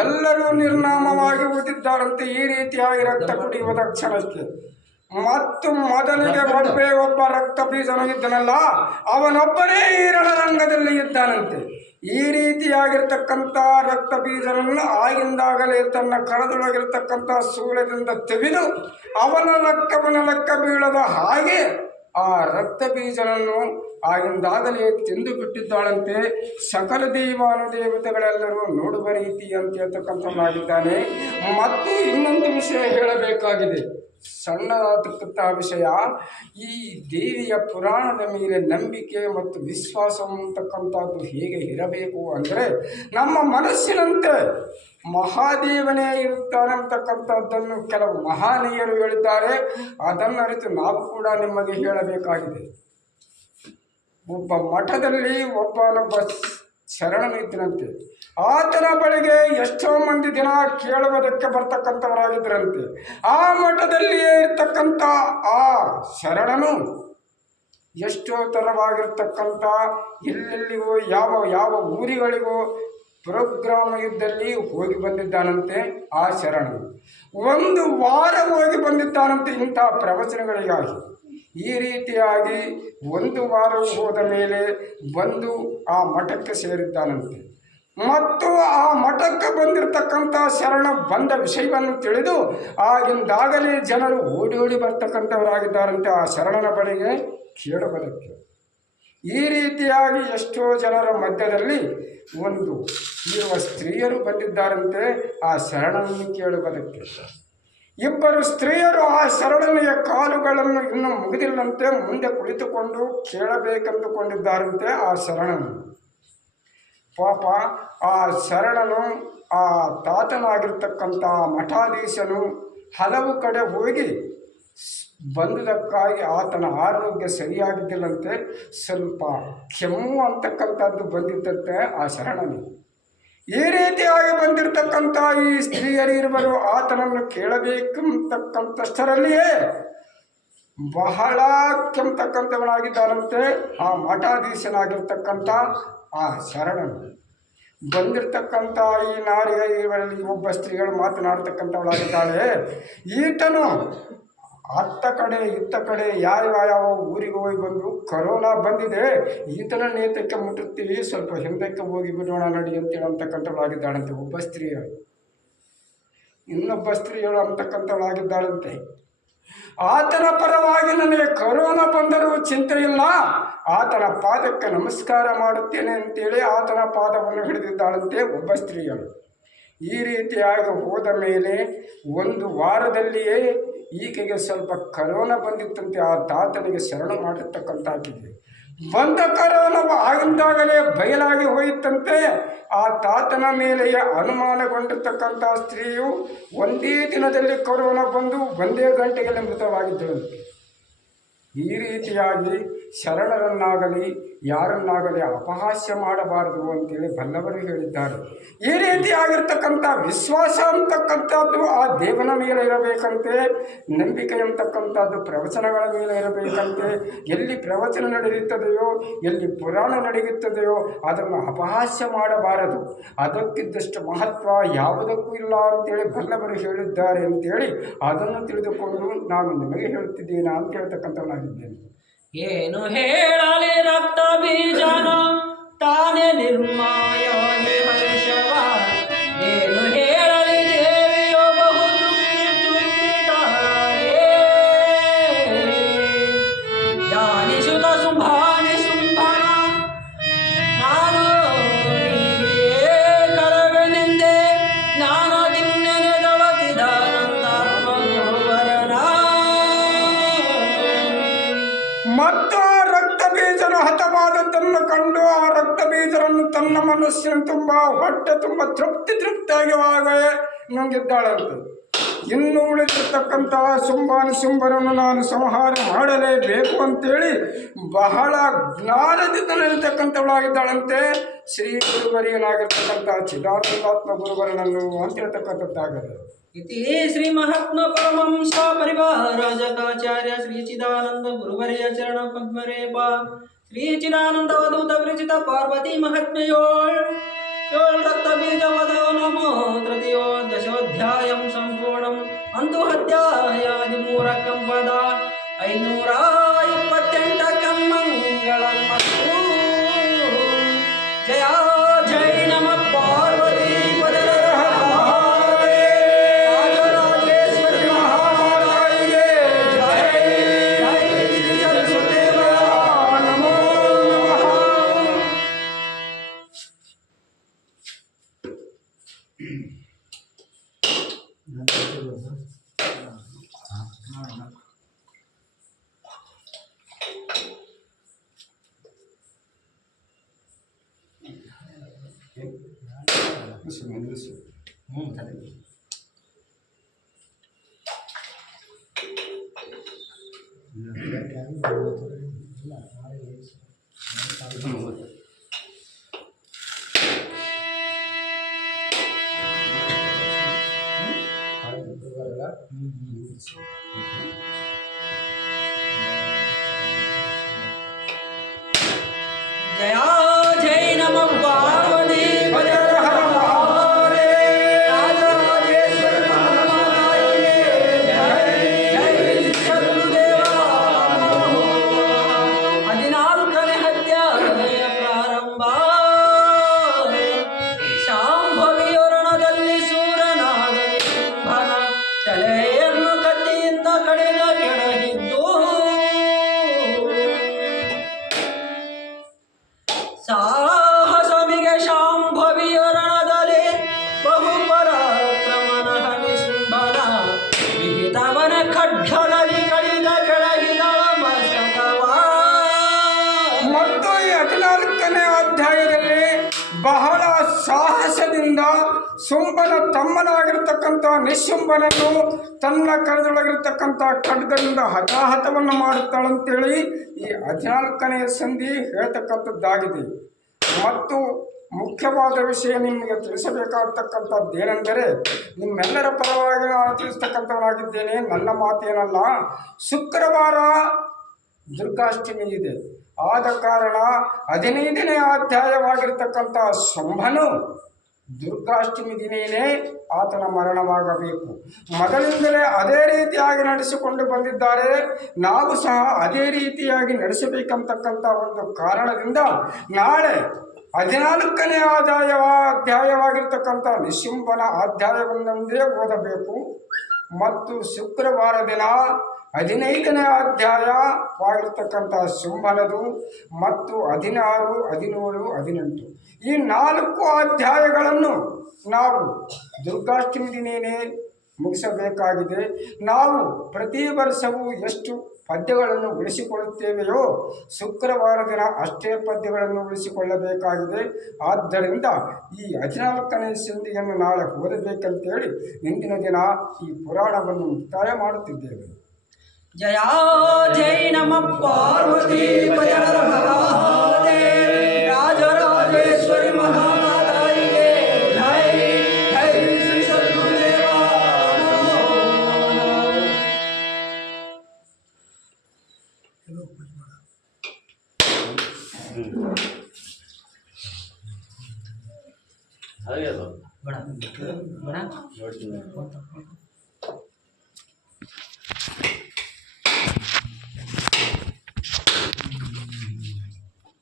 ಎಲ್ಲರೂ ನಿರ್ನಾಮವಾಗಿ ಉಳಿದಿದ್ದಾರಂತೆ. ಈ ರೀತಿಯಾಗಿ ರಕ್ತ ಕುಡಿಯುವ ಕ್ಷಣಕ್ಕೆ ಮತ್ತು ಮೊದಲಿಗೆ ಒಬ್ಬ ರಕ್ತ ಬೀಜನು ಇದ್ದನಲ್ಲ, ಅವನೊಬ್ಬನೇ ಈ ರಣರಂಗದಲ್ಲಿ ಇದ್ದಾನಂತೆ. ಈ ರೀತಿಯಾಗಿರ್ತಕ್ಕಂಥ ರಕ್ತ ಬೀಜನನ್ನು ಆಗಿಂದಾಗಲೇ ತನ್ನ ಕರದೊಳಗಿರ್ತಕ್ಕಂಥ ಸೂರ್ಯದಿಂದ ತೆಗೆದು ಅವನ ರಕ್ತವನ್ನು ಲೆಕ್ಕ ಬೀಳದ ಹಾಗೆ ಆ ರಕ್ತ ಬೀಜನನ್ನು ಆಗಿಂದಾಗಲೇ ತಿಂದು ಬಿಟ್ಟಿದ್ದಾಳಂತೆ. ಸಕಲ ದೇವಾನುದೇವತೆಗಳೆಲ್ಲರೂ ನೋಡುವ ರೀತಿ ಅಂತ ಹೇಳ್ತಕ್ಕಂಥವನಾಗಿದ್ದಾನೆ. ಮತ್ತು ಇನ್ನೊಂದು ವಿಷಯ ಹೇಳಬೇಕಾಗಿದೆ, ಸಣ್ಣದಾಗತಕ್ಕಂಥ ವಿಷಯ. ಈ ದೇವಿಯ ಪುರಾಣದ ಮೇಲೆ ನಂಬಿಕೆ ಮತ್ತು ವಿಶ್ವಾಸ ಅಂತಕ್ಕಂಥದ್ದು ಹೇಗೆ ಇರಬೇಕು ಅಂದರೆ, ನಮ್ಮ ಮನಸ್ಸಿನಂತೆ ಮಹಾದೇವನೇ ಇರುತ್ತಾನೆ ಅಂತಕ್ಕಂಥದ್ದನ್ನು ಕೆಲವು ಮಹಾನೀಯರು ಹೇಳಿದ್ದಾರೆ. ಅದನ್ನು ಅರಿತು ನಾವು ಕೂಡ ನಿಮಗೆ ಹೇಳಬೇಕಾಗಿದೆ. ಒಬ್ಬ ಮಠದಲ್ಲಿ ಒಬ್ಬನೊಬ್ಬ ಶರಣನಿದ್ದನಂತೆ. ಆತನ ಬಳಿಗೆ ಎಷ್ಟೋ ಮಂದಿ ದಿನ ಕೇಳುವುದಕ್ಕೆ ಬರ್ತಕ್ಕಂಥವರಾಗಿದ್ದರಂತೆ. ಆ ಮಠದಲ್ಲಿಯೇ ಇರ್ತಕ್ಕಂಥ ಆ ಶರಣನು ಎಷ್ಟೋ ಥರವಾಗಿರ್ತಕ್ಕಂಥ ಎಲ್ಲೆಲ್ಲಿಗೂ ಯಾವ ಊರಿಗಳಿಗೂ ಪ್ರೋಗ್ರಾಮ್ ಇದ್ದಲ್ಲಿ ಹೋಗಿ ಬಂದಿದ್ದಾನಂತೆ. ಆ ಶರಣನು 1 ವಾರ ಹೋಗಿ ಬಂದಿದ್ದಾನಂತೆ ಇಂಥ ಪ್ರವಚನಗಳಿಗಾಗಿ. ಈ ರೀತಿಯಾಗಿ 1 ವಾರ ಹೋದ ಮೇಲೆ ಬಂದು ಆ ಮಠಕ್ಕೆ ಸೇರಿದ್ದಾನಂತೆ. ಮತ್ತು ಆ ಮಠಕ್ಕೆ ಬಂದಿರತಕ್ಕಂಥ ಶರಣ ಬಂದ ವಿಷಯವನ್ನು ತಿಳಿದು ಆಗಿಂದಾಗಲೇ ಜನರು ಓಡಿ ಬರ್ತಕ್ಕಂಥವರಾಗಿದ್ದಾರಂತೆ ಆ ಶರಣನ ಬಳಿಗೆ ಕೇಳುವುದಕ್ಕೆ. ಈ ರೀತಿಯಾಗಿ ಎಷ್ಟೋ ಜನರ ಮಧ್ಯದಲ್ಲಿ ಇರುವ ಸ್ತ್ರೀಯರು ಬಂದಿದ್ದಾರಂತೆ ಆ ಶರಣನನ್ನು ಕೇಳುವುದಕ್ಕೆ. 2 ಸ್ತ್ರೀಯರು ಆ ಶರಣನೆಯ ಕಾಲುಗಳನ್ನು ಇನ್ನೂ ಮುಗಿದಿಲ್ಲಂತೆ ಮುಂದೆ ಕುಳಿತುಕೊಂಡು ಕೇಳಬೇಕೆಂದುಕೊಂಡಿದ್ದಾರಂತೆ ಆ ಶರಣನು. ಪಾಪ ಆ ಶರಣನು ಆ ತಾತನಾಗಿರ್ತಕ್ಕಂಥ ಮಠಾಧೀಶನು ಹಲವು ಕಡೆ ಹೋಗಿ ಬಂದುದಕ್ಕಾಗಿ ಆತನ ಆರೋಗ್ಯ ಸರಿಯಾಗಿದ್ದಿಲ್ಲಂತೆ. ಸ್ವಲ್ಪ ಕೆಮ್ಮು ಅಂತಕ್ಕಂಥದ್ದು ಬಂದಿದ್ದಂತೆ ಆ ಶರಣನಿಗೆ. ಈ ರೀತಿಯಾಗಿ ಬಂದಿರತಕ್ಕಂಥ ಈ ಸ್ತ್ರೀಯರಿರುವರು ಆತನನ್ನು ಕೇಳಬೇಕೆಂತಕ್ಕಂಥಷ್ಟರಲ್ಲಿಯೇ ಬಹಳ ಕೆಮ್ಮತಕ್ಕಂಥವನಾಗಿದ್ದಾನಂತೆ ಆ ಮಠಾಧೀಶನಾಗಿರ್ತಕ್ಕಂಥ ಆ ಶರಣನು. ಬಂದಿರತಕ್ಕಂಥ ಈ ನಾರಿಗಳಲ್ಲಿ ಒಬ್ಬ ಸ್ತ್ರೀಗಳು ಮಾತನಾಡ್ತಕ್ಕಂಥವಳಾಗಿದ್ದಾಳೆ. ಈತನು ಅತ್ತ ಕಡೆ ಇತ್ತ ಕಡೆ ಯಾವ ಊರಿಗೆ ಹೋಗಿ ಬಂದು ಕರೋನಾ ಬಂದಿದೆ, ಈತನ ನೇತಕ್ಕೆ ಮುಟ್ಟುತ್ತೀವಿ, ಸ್ವಲ್ಪ ಹಿಂದಕ್ಕೆ ಹೋಗಿ ಬಿಡೋಣ ನಡಿ ಅಂತೇಳಿ ಅಂತಕ್ಕಂಥವಳಾಗಿದ್ದಾಳಂತೆ ಒಬ್ಬ ಸ್ತ್ರೀಯಳು. ಇನ್ನೊಬ್ಬ ಸ್ತ್ರೀಯಳು ಅಂತಕ್ಕಂಥವಳಾಗಿದ್ದಾಳಂತೆ, ಆತನ ಪರವಾಗಿ ನನಗೆ ಕರೋನಾ ಬಂದರೂ ಚಿಂತೆ ಇಲ್ಲ, ಆತನ ಪಾದಕ್ಕೆ ನಮಸ್ಕಾರ ಮಾಡುತ್ತೇನೆ ಅಂತೇಳಿ ಆತನ ಪಾದವನ್ನು ಹಿಡಿದಿದ್ದಾಳಂತೆ ಒಬ್ಬ ಸ್ತ್ರೀಯಳು. ಈ ರೀತಿಯಾಗಿ ಹೋದ ಮೇಲೆ 1 ವಾರದಲ್ಲಿಯೇ ಈಕೆಗೆ ಸ್ವಲ್ಪ ಕರೋನಾ ಬಂದಿತ್ತಂತೆ. ಆ ತಾತನಿಗೆ ಶರಣ ಮಾಡಿರ್ತಕ್ಕಂಥ ಆಕೆಗೆ ಬಂದ ಕರೋನಾ ಆಗಿಂದಾಗಲೇ ಬಯಲಾಗಿ ಹೋಯಿತಂತೆ. ಆ ತಾತನ ಮೇಲೆಯೇ ಅನುಮಾನಗೊಂಡಿರ್ತಕ್ಕಂಥ ಸ್ತ್ರೀಯು ಒಂದೇ ದಿನದಲ್ಲಿ ಕರೋನಾ ಬಂದು 1 ಗಂಟೆಯಲ್ಲಿ ಮೃತವಾಗಿದ್ದಳಂತೆ. ಈ ರೀತಿಯಾಗಿ ಶರಣರನ್ನಾಗಲಿ ಯಾರನ್ನಾಗಲಿ ಅಪಹಾಸ್ಯ ಮಾಡಬಾರದು ಅಂತೇಳಿ ಬಲ್ಲವರು ಹೇಳಿದ್ದಾರೆ. ಈ ರೀತಿಯಾಗಿರ್ತಕ್ಕಂಥ ವಿಶ್ವಾಸ ಅಂತಕ್ಕಂಥದ್ದು ಆ ದೇವನ ಮೇಲೆ ಇರಬೇಕಂತೆ, ನಂಬಿಕೆ ಅಂತಕ್ಕಂಥದ್ದು ಪ್ರವಚನಗಳ ಮೇಲೆ ಇರಬೇಕಂತೆ. ಎಲ್ಲಿ ಪ್ರವಚನ ನಡೆಯುತ್ತದೆಯೋ, ಎಲ್ಲಿ ಪುರಾಣ ನಡೆಯುತ್ತದೆಯೋ ಅದನ್ನು ಅಪಹಾಸ್ಯ ಮಾಡಬಾರದು. ಅದಕ್ಕಿದ್ದಷ್ಟು ಮಹತ್ವ ಯಾವುದಕ್ಕೂ ಇಲ್ಲ ಅಂತೇಳಿ ಬಲ್ಲವರು ಹೇಳಿದ್ದಾರೆ ಅಂತೇಳಿ ಅದನ್ನು ತಿಳಿದುಕೊಂಡು ನಾನು ನಿಮಗೆ ಹೇಳುತ್ತಿದ್ದೇನೆ ಅಂತ ಹೇಳ್ತಕ್ಕಂಥವನಾಗಿದ್ದೇನೆ. ಏನು ಹೇಳಲಿ ರಕ್ತ ಬೀಜನ ತಾನೇ ನಿರ್ಮಾಯವಾಗಿ ಹರ್ಷವ, ಏನು ಹೇಳಲಿ ದೇವಿಯೋ ಬಹು ತೃಪ್ತಿತಾಳೆ. ಧ್ಯಾನಿಸುತ್ತ ಶುಂಭಾನಿ ಶುಂಭನ ನಾನು ಕರವೆನೆಂದೆ ಜ್ಞಾನದಿಮ್ನೆನೆದೊಳಗಿದಾನಂದಾತ್ಮ ಗುರುವರನ. ಮತ್ತು ರಕ್ತ ಬೀಜನು ಹತವಾದದ್ದನ್ನು ಕಂಡು ಆ ರಕ್ತ ಬೀಜರನ್ನು ತನ್ನ ಮನಸ್ಸಿನ ತುಂಬ ಹೊಟ್ಟೆ ತುಂಬ ತೃಪ್ತಿಯಾಗಿ ನುಂಗಿದ್ದಾಳಂತೆ. ಇನ್ನು ಉಳಿದಿರ್ತಕ್ಕಂತಹ ಶುಂಭರನ್ನು ನಾನು ಸಂಹಾರ ಮಾಡಲೇಬೇಕು ಅಂತೇಳಿ ಬಹಳ ಜ್ಞಾನದಿಂದ ನಡೀತಕ್ಕಂಥವಳಾಗಿದ್ದಾಳಂತೆ. ಶ್ರೀ ಗುರುವರಿಯನಾಗಿರ್ತಕ್ಕಂಥ ಚಿದಾನಂದಾತ್ಮ ಗುರುವರನನ್ನು ಅಂತ ಹೇಳ್ತಕ್ಕಂಥದ್ದಾಗಿದೆ. इति श्री महात्मा परमहंस परिवाराजकाचार्य श्री चिदानंद गुरुवर्य चरण पद्मरेपा श्री चिदानंद अवधूत विरचित पार्वती महात्म्योळ रक्त बीज वदो नमो तृतीयोदशोऽध्यायं सम्पूर्णम् अंतु अध्यायादिमूरकं पद 528 मंगलं अस्तु. जया जय नमः पार्वती पदे जया जय नमः पार्वती पदे ಸಾಹಸಮಿಗೆ ಶಾಂಭವಿಯರಣದಲ್ಲಿ ಬಹುಪರಾಕ್ರಮನ ನಿಶುಂಭನ ವಿಹಿತವನ ಖಡ್ಗದಲ್ಲಿ ಕಡಿದ ಕೆಳಗಿದಳ ಮಸ್ತಕವ. ಮತ್ತು ಈ 14ನೇ ಅಧ್ಯಾಯದಲ್ಲಿ ಬಹಳ ಸಾಹಸದಿಂದ ಶುಂಭನ ತಮ್ಮನಾಗಿರ್ತಕ್ಕಂಥ ನಿಶುಂಭನನ್ನು ತನ್ನ ಕರೆದೊಳಗಿರ್ತಕ್ಕಂಥ ಖಡ್ಗದಿಂದ ಹತಾಹತವನ್ನು ಮಾಡುತ್ತಾಳಂತೇಳಿ ಈ 14ನೇ ಸಂಧಿ ಹೇಳ್ತಕ್ಕಂಥದ್ದಾಗಿದೆ. ಮತ್ತು ಮುಖ್ಯವಾದ ವಿಷಯ ನಿಮಗೆ ತಿಳಿಸಬೇಕಾಗ್ತಕ್ಕಂಥದ್ದೇನೆಂದರೆ, ನಿಮ್ಮೆಲ್ಲರ ಪರವಾಗಿ ನಾನು ತಿಳಿಸ್ತಕ್ಕಂಥವನಾಗಿದ್ದೇನೆ, ನನ್ನ ಮಾತೇನಲ್ಲ. ಶುಕ್ರವಾರ ದುರ್ಗಾಷ್ಟಮಿ ಇದೆ. ಆದ ಕಾರಣ 15ನೇ ಅಧ್ಯಾಯವಾಗಿರ್ತಕ್ಕಂಥ ಶುಂಭನು ದುರ್ಗಾಷ್ಟಮಿ ದಿನೇನೇ ಆತನ ಮರಣವಾಗಬೇಕು. ಮೊದಲಿಂದಲೇ ಅದೇ ರೀತಿಯಾಗಿ ನಡೆಸಿಕೊಂಡು ಬಂದಿದ್ದಾರೆ. ನಾವು ಸಹ ಅದೇ ರೀತಿಯಾಗಿ ನಡೆಸಬೇಕಂತಕ್ಕಂಥ ಒಂದು ಕಾರಣದಿಂದ ನಾಳೆ 14ನೇ ಅಧ್ಯಾಯವಾಗಿರ್ತಕ್ಕಂಥ ನಿಶುಂಭನ ಅಧ್ಯಾಯವನ್ನೊಂದೇ ಓದಬೇಕು. ಮತ್ತು ಶುಕ್ರವಾರ ದಿನ 15ನೇ ಅಧ್ಯಾಯವಾಗಿರ್ತಕ್ಕಂಥ ಶುಂಭನದು ಮತ್ತು 16, 17, 18 ಈ 4 ಅಧ್ಯಾಯಗಳನ್ನು ನಾವು ದುರ್ಗಾಷ್ಟಮಿ ದಿನೇನೆ ಮುಗಿಸಬೇಕಾಗಿದೆ. ನಾವು ಪ್ರತಿ ವರ್ಷವೂ ಎಷ್ಟು ಪದ್ಯಗಳನ್ನು ಉಳಿಸಿಕೊಳ್ಳುತ್ತೇವೆಯೋ ಶುಕ್ರವಾರ ದಿನ ಅಷ್ಟೇ ಪದ್ಯಗಳನ್ನು ಉಳಿಸಿಕೊಳ್ಳಬೇಕಾಗಿದೆ. ಆದ್ದರಿಂದ ಈ 14ನೇ ಸಂಧಿಯನ್ನು ನಾಳೆ ಓದಬೇಕಂತೇಳಿ ಇಂದಿನ ದಿನ ಈ ಪುರಾಣವನ್ನು ಮುಕ್ತಾಯ ಮಾಡುತ್ತಿದ್ದೇವೆ. जया जय नमः पार्वती पदे राजराजेश्वरी महामाताई जय जय श्री सद्गुरुदेवा बड़ा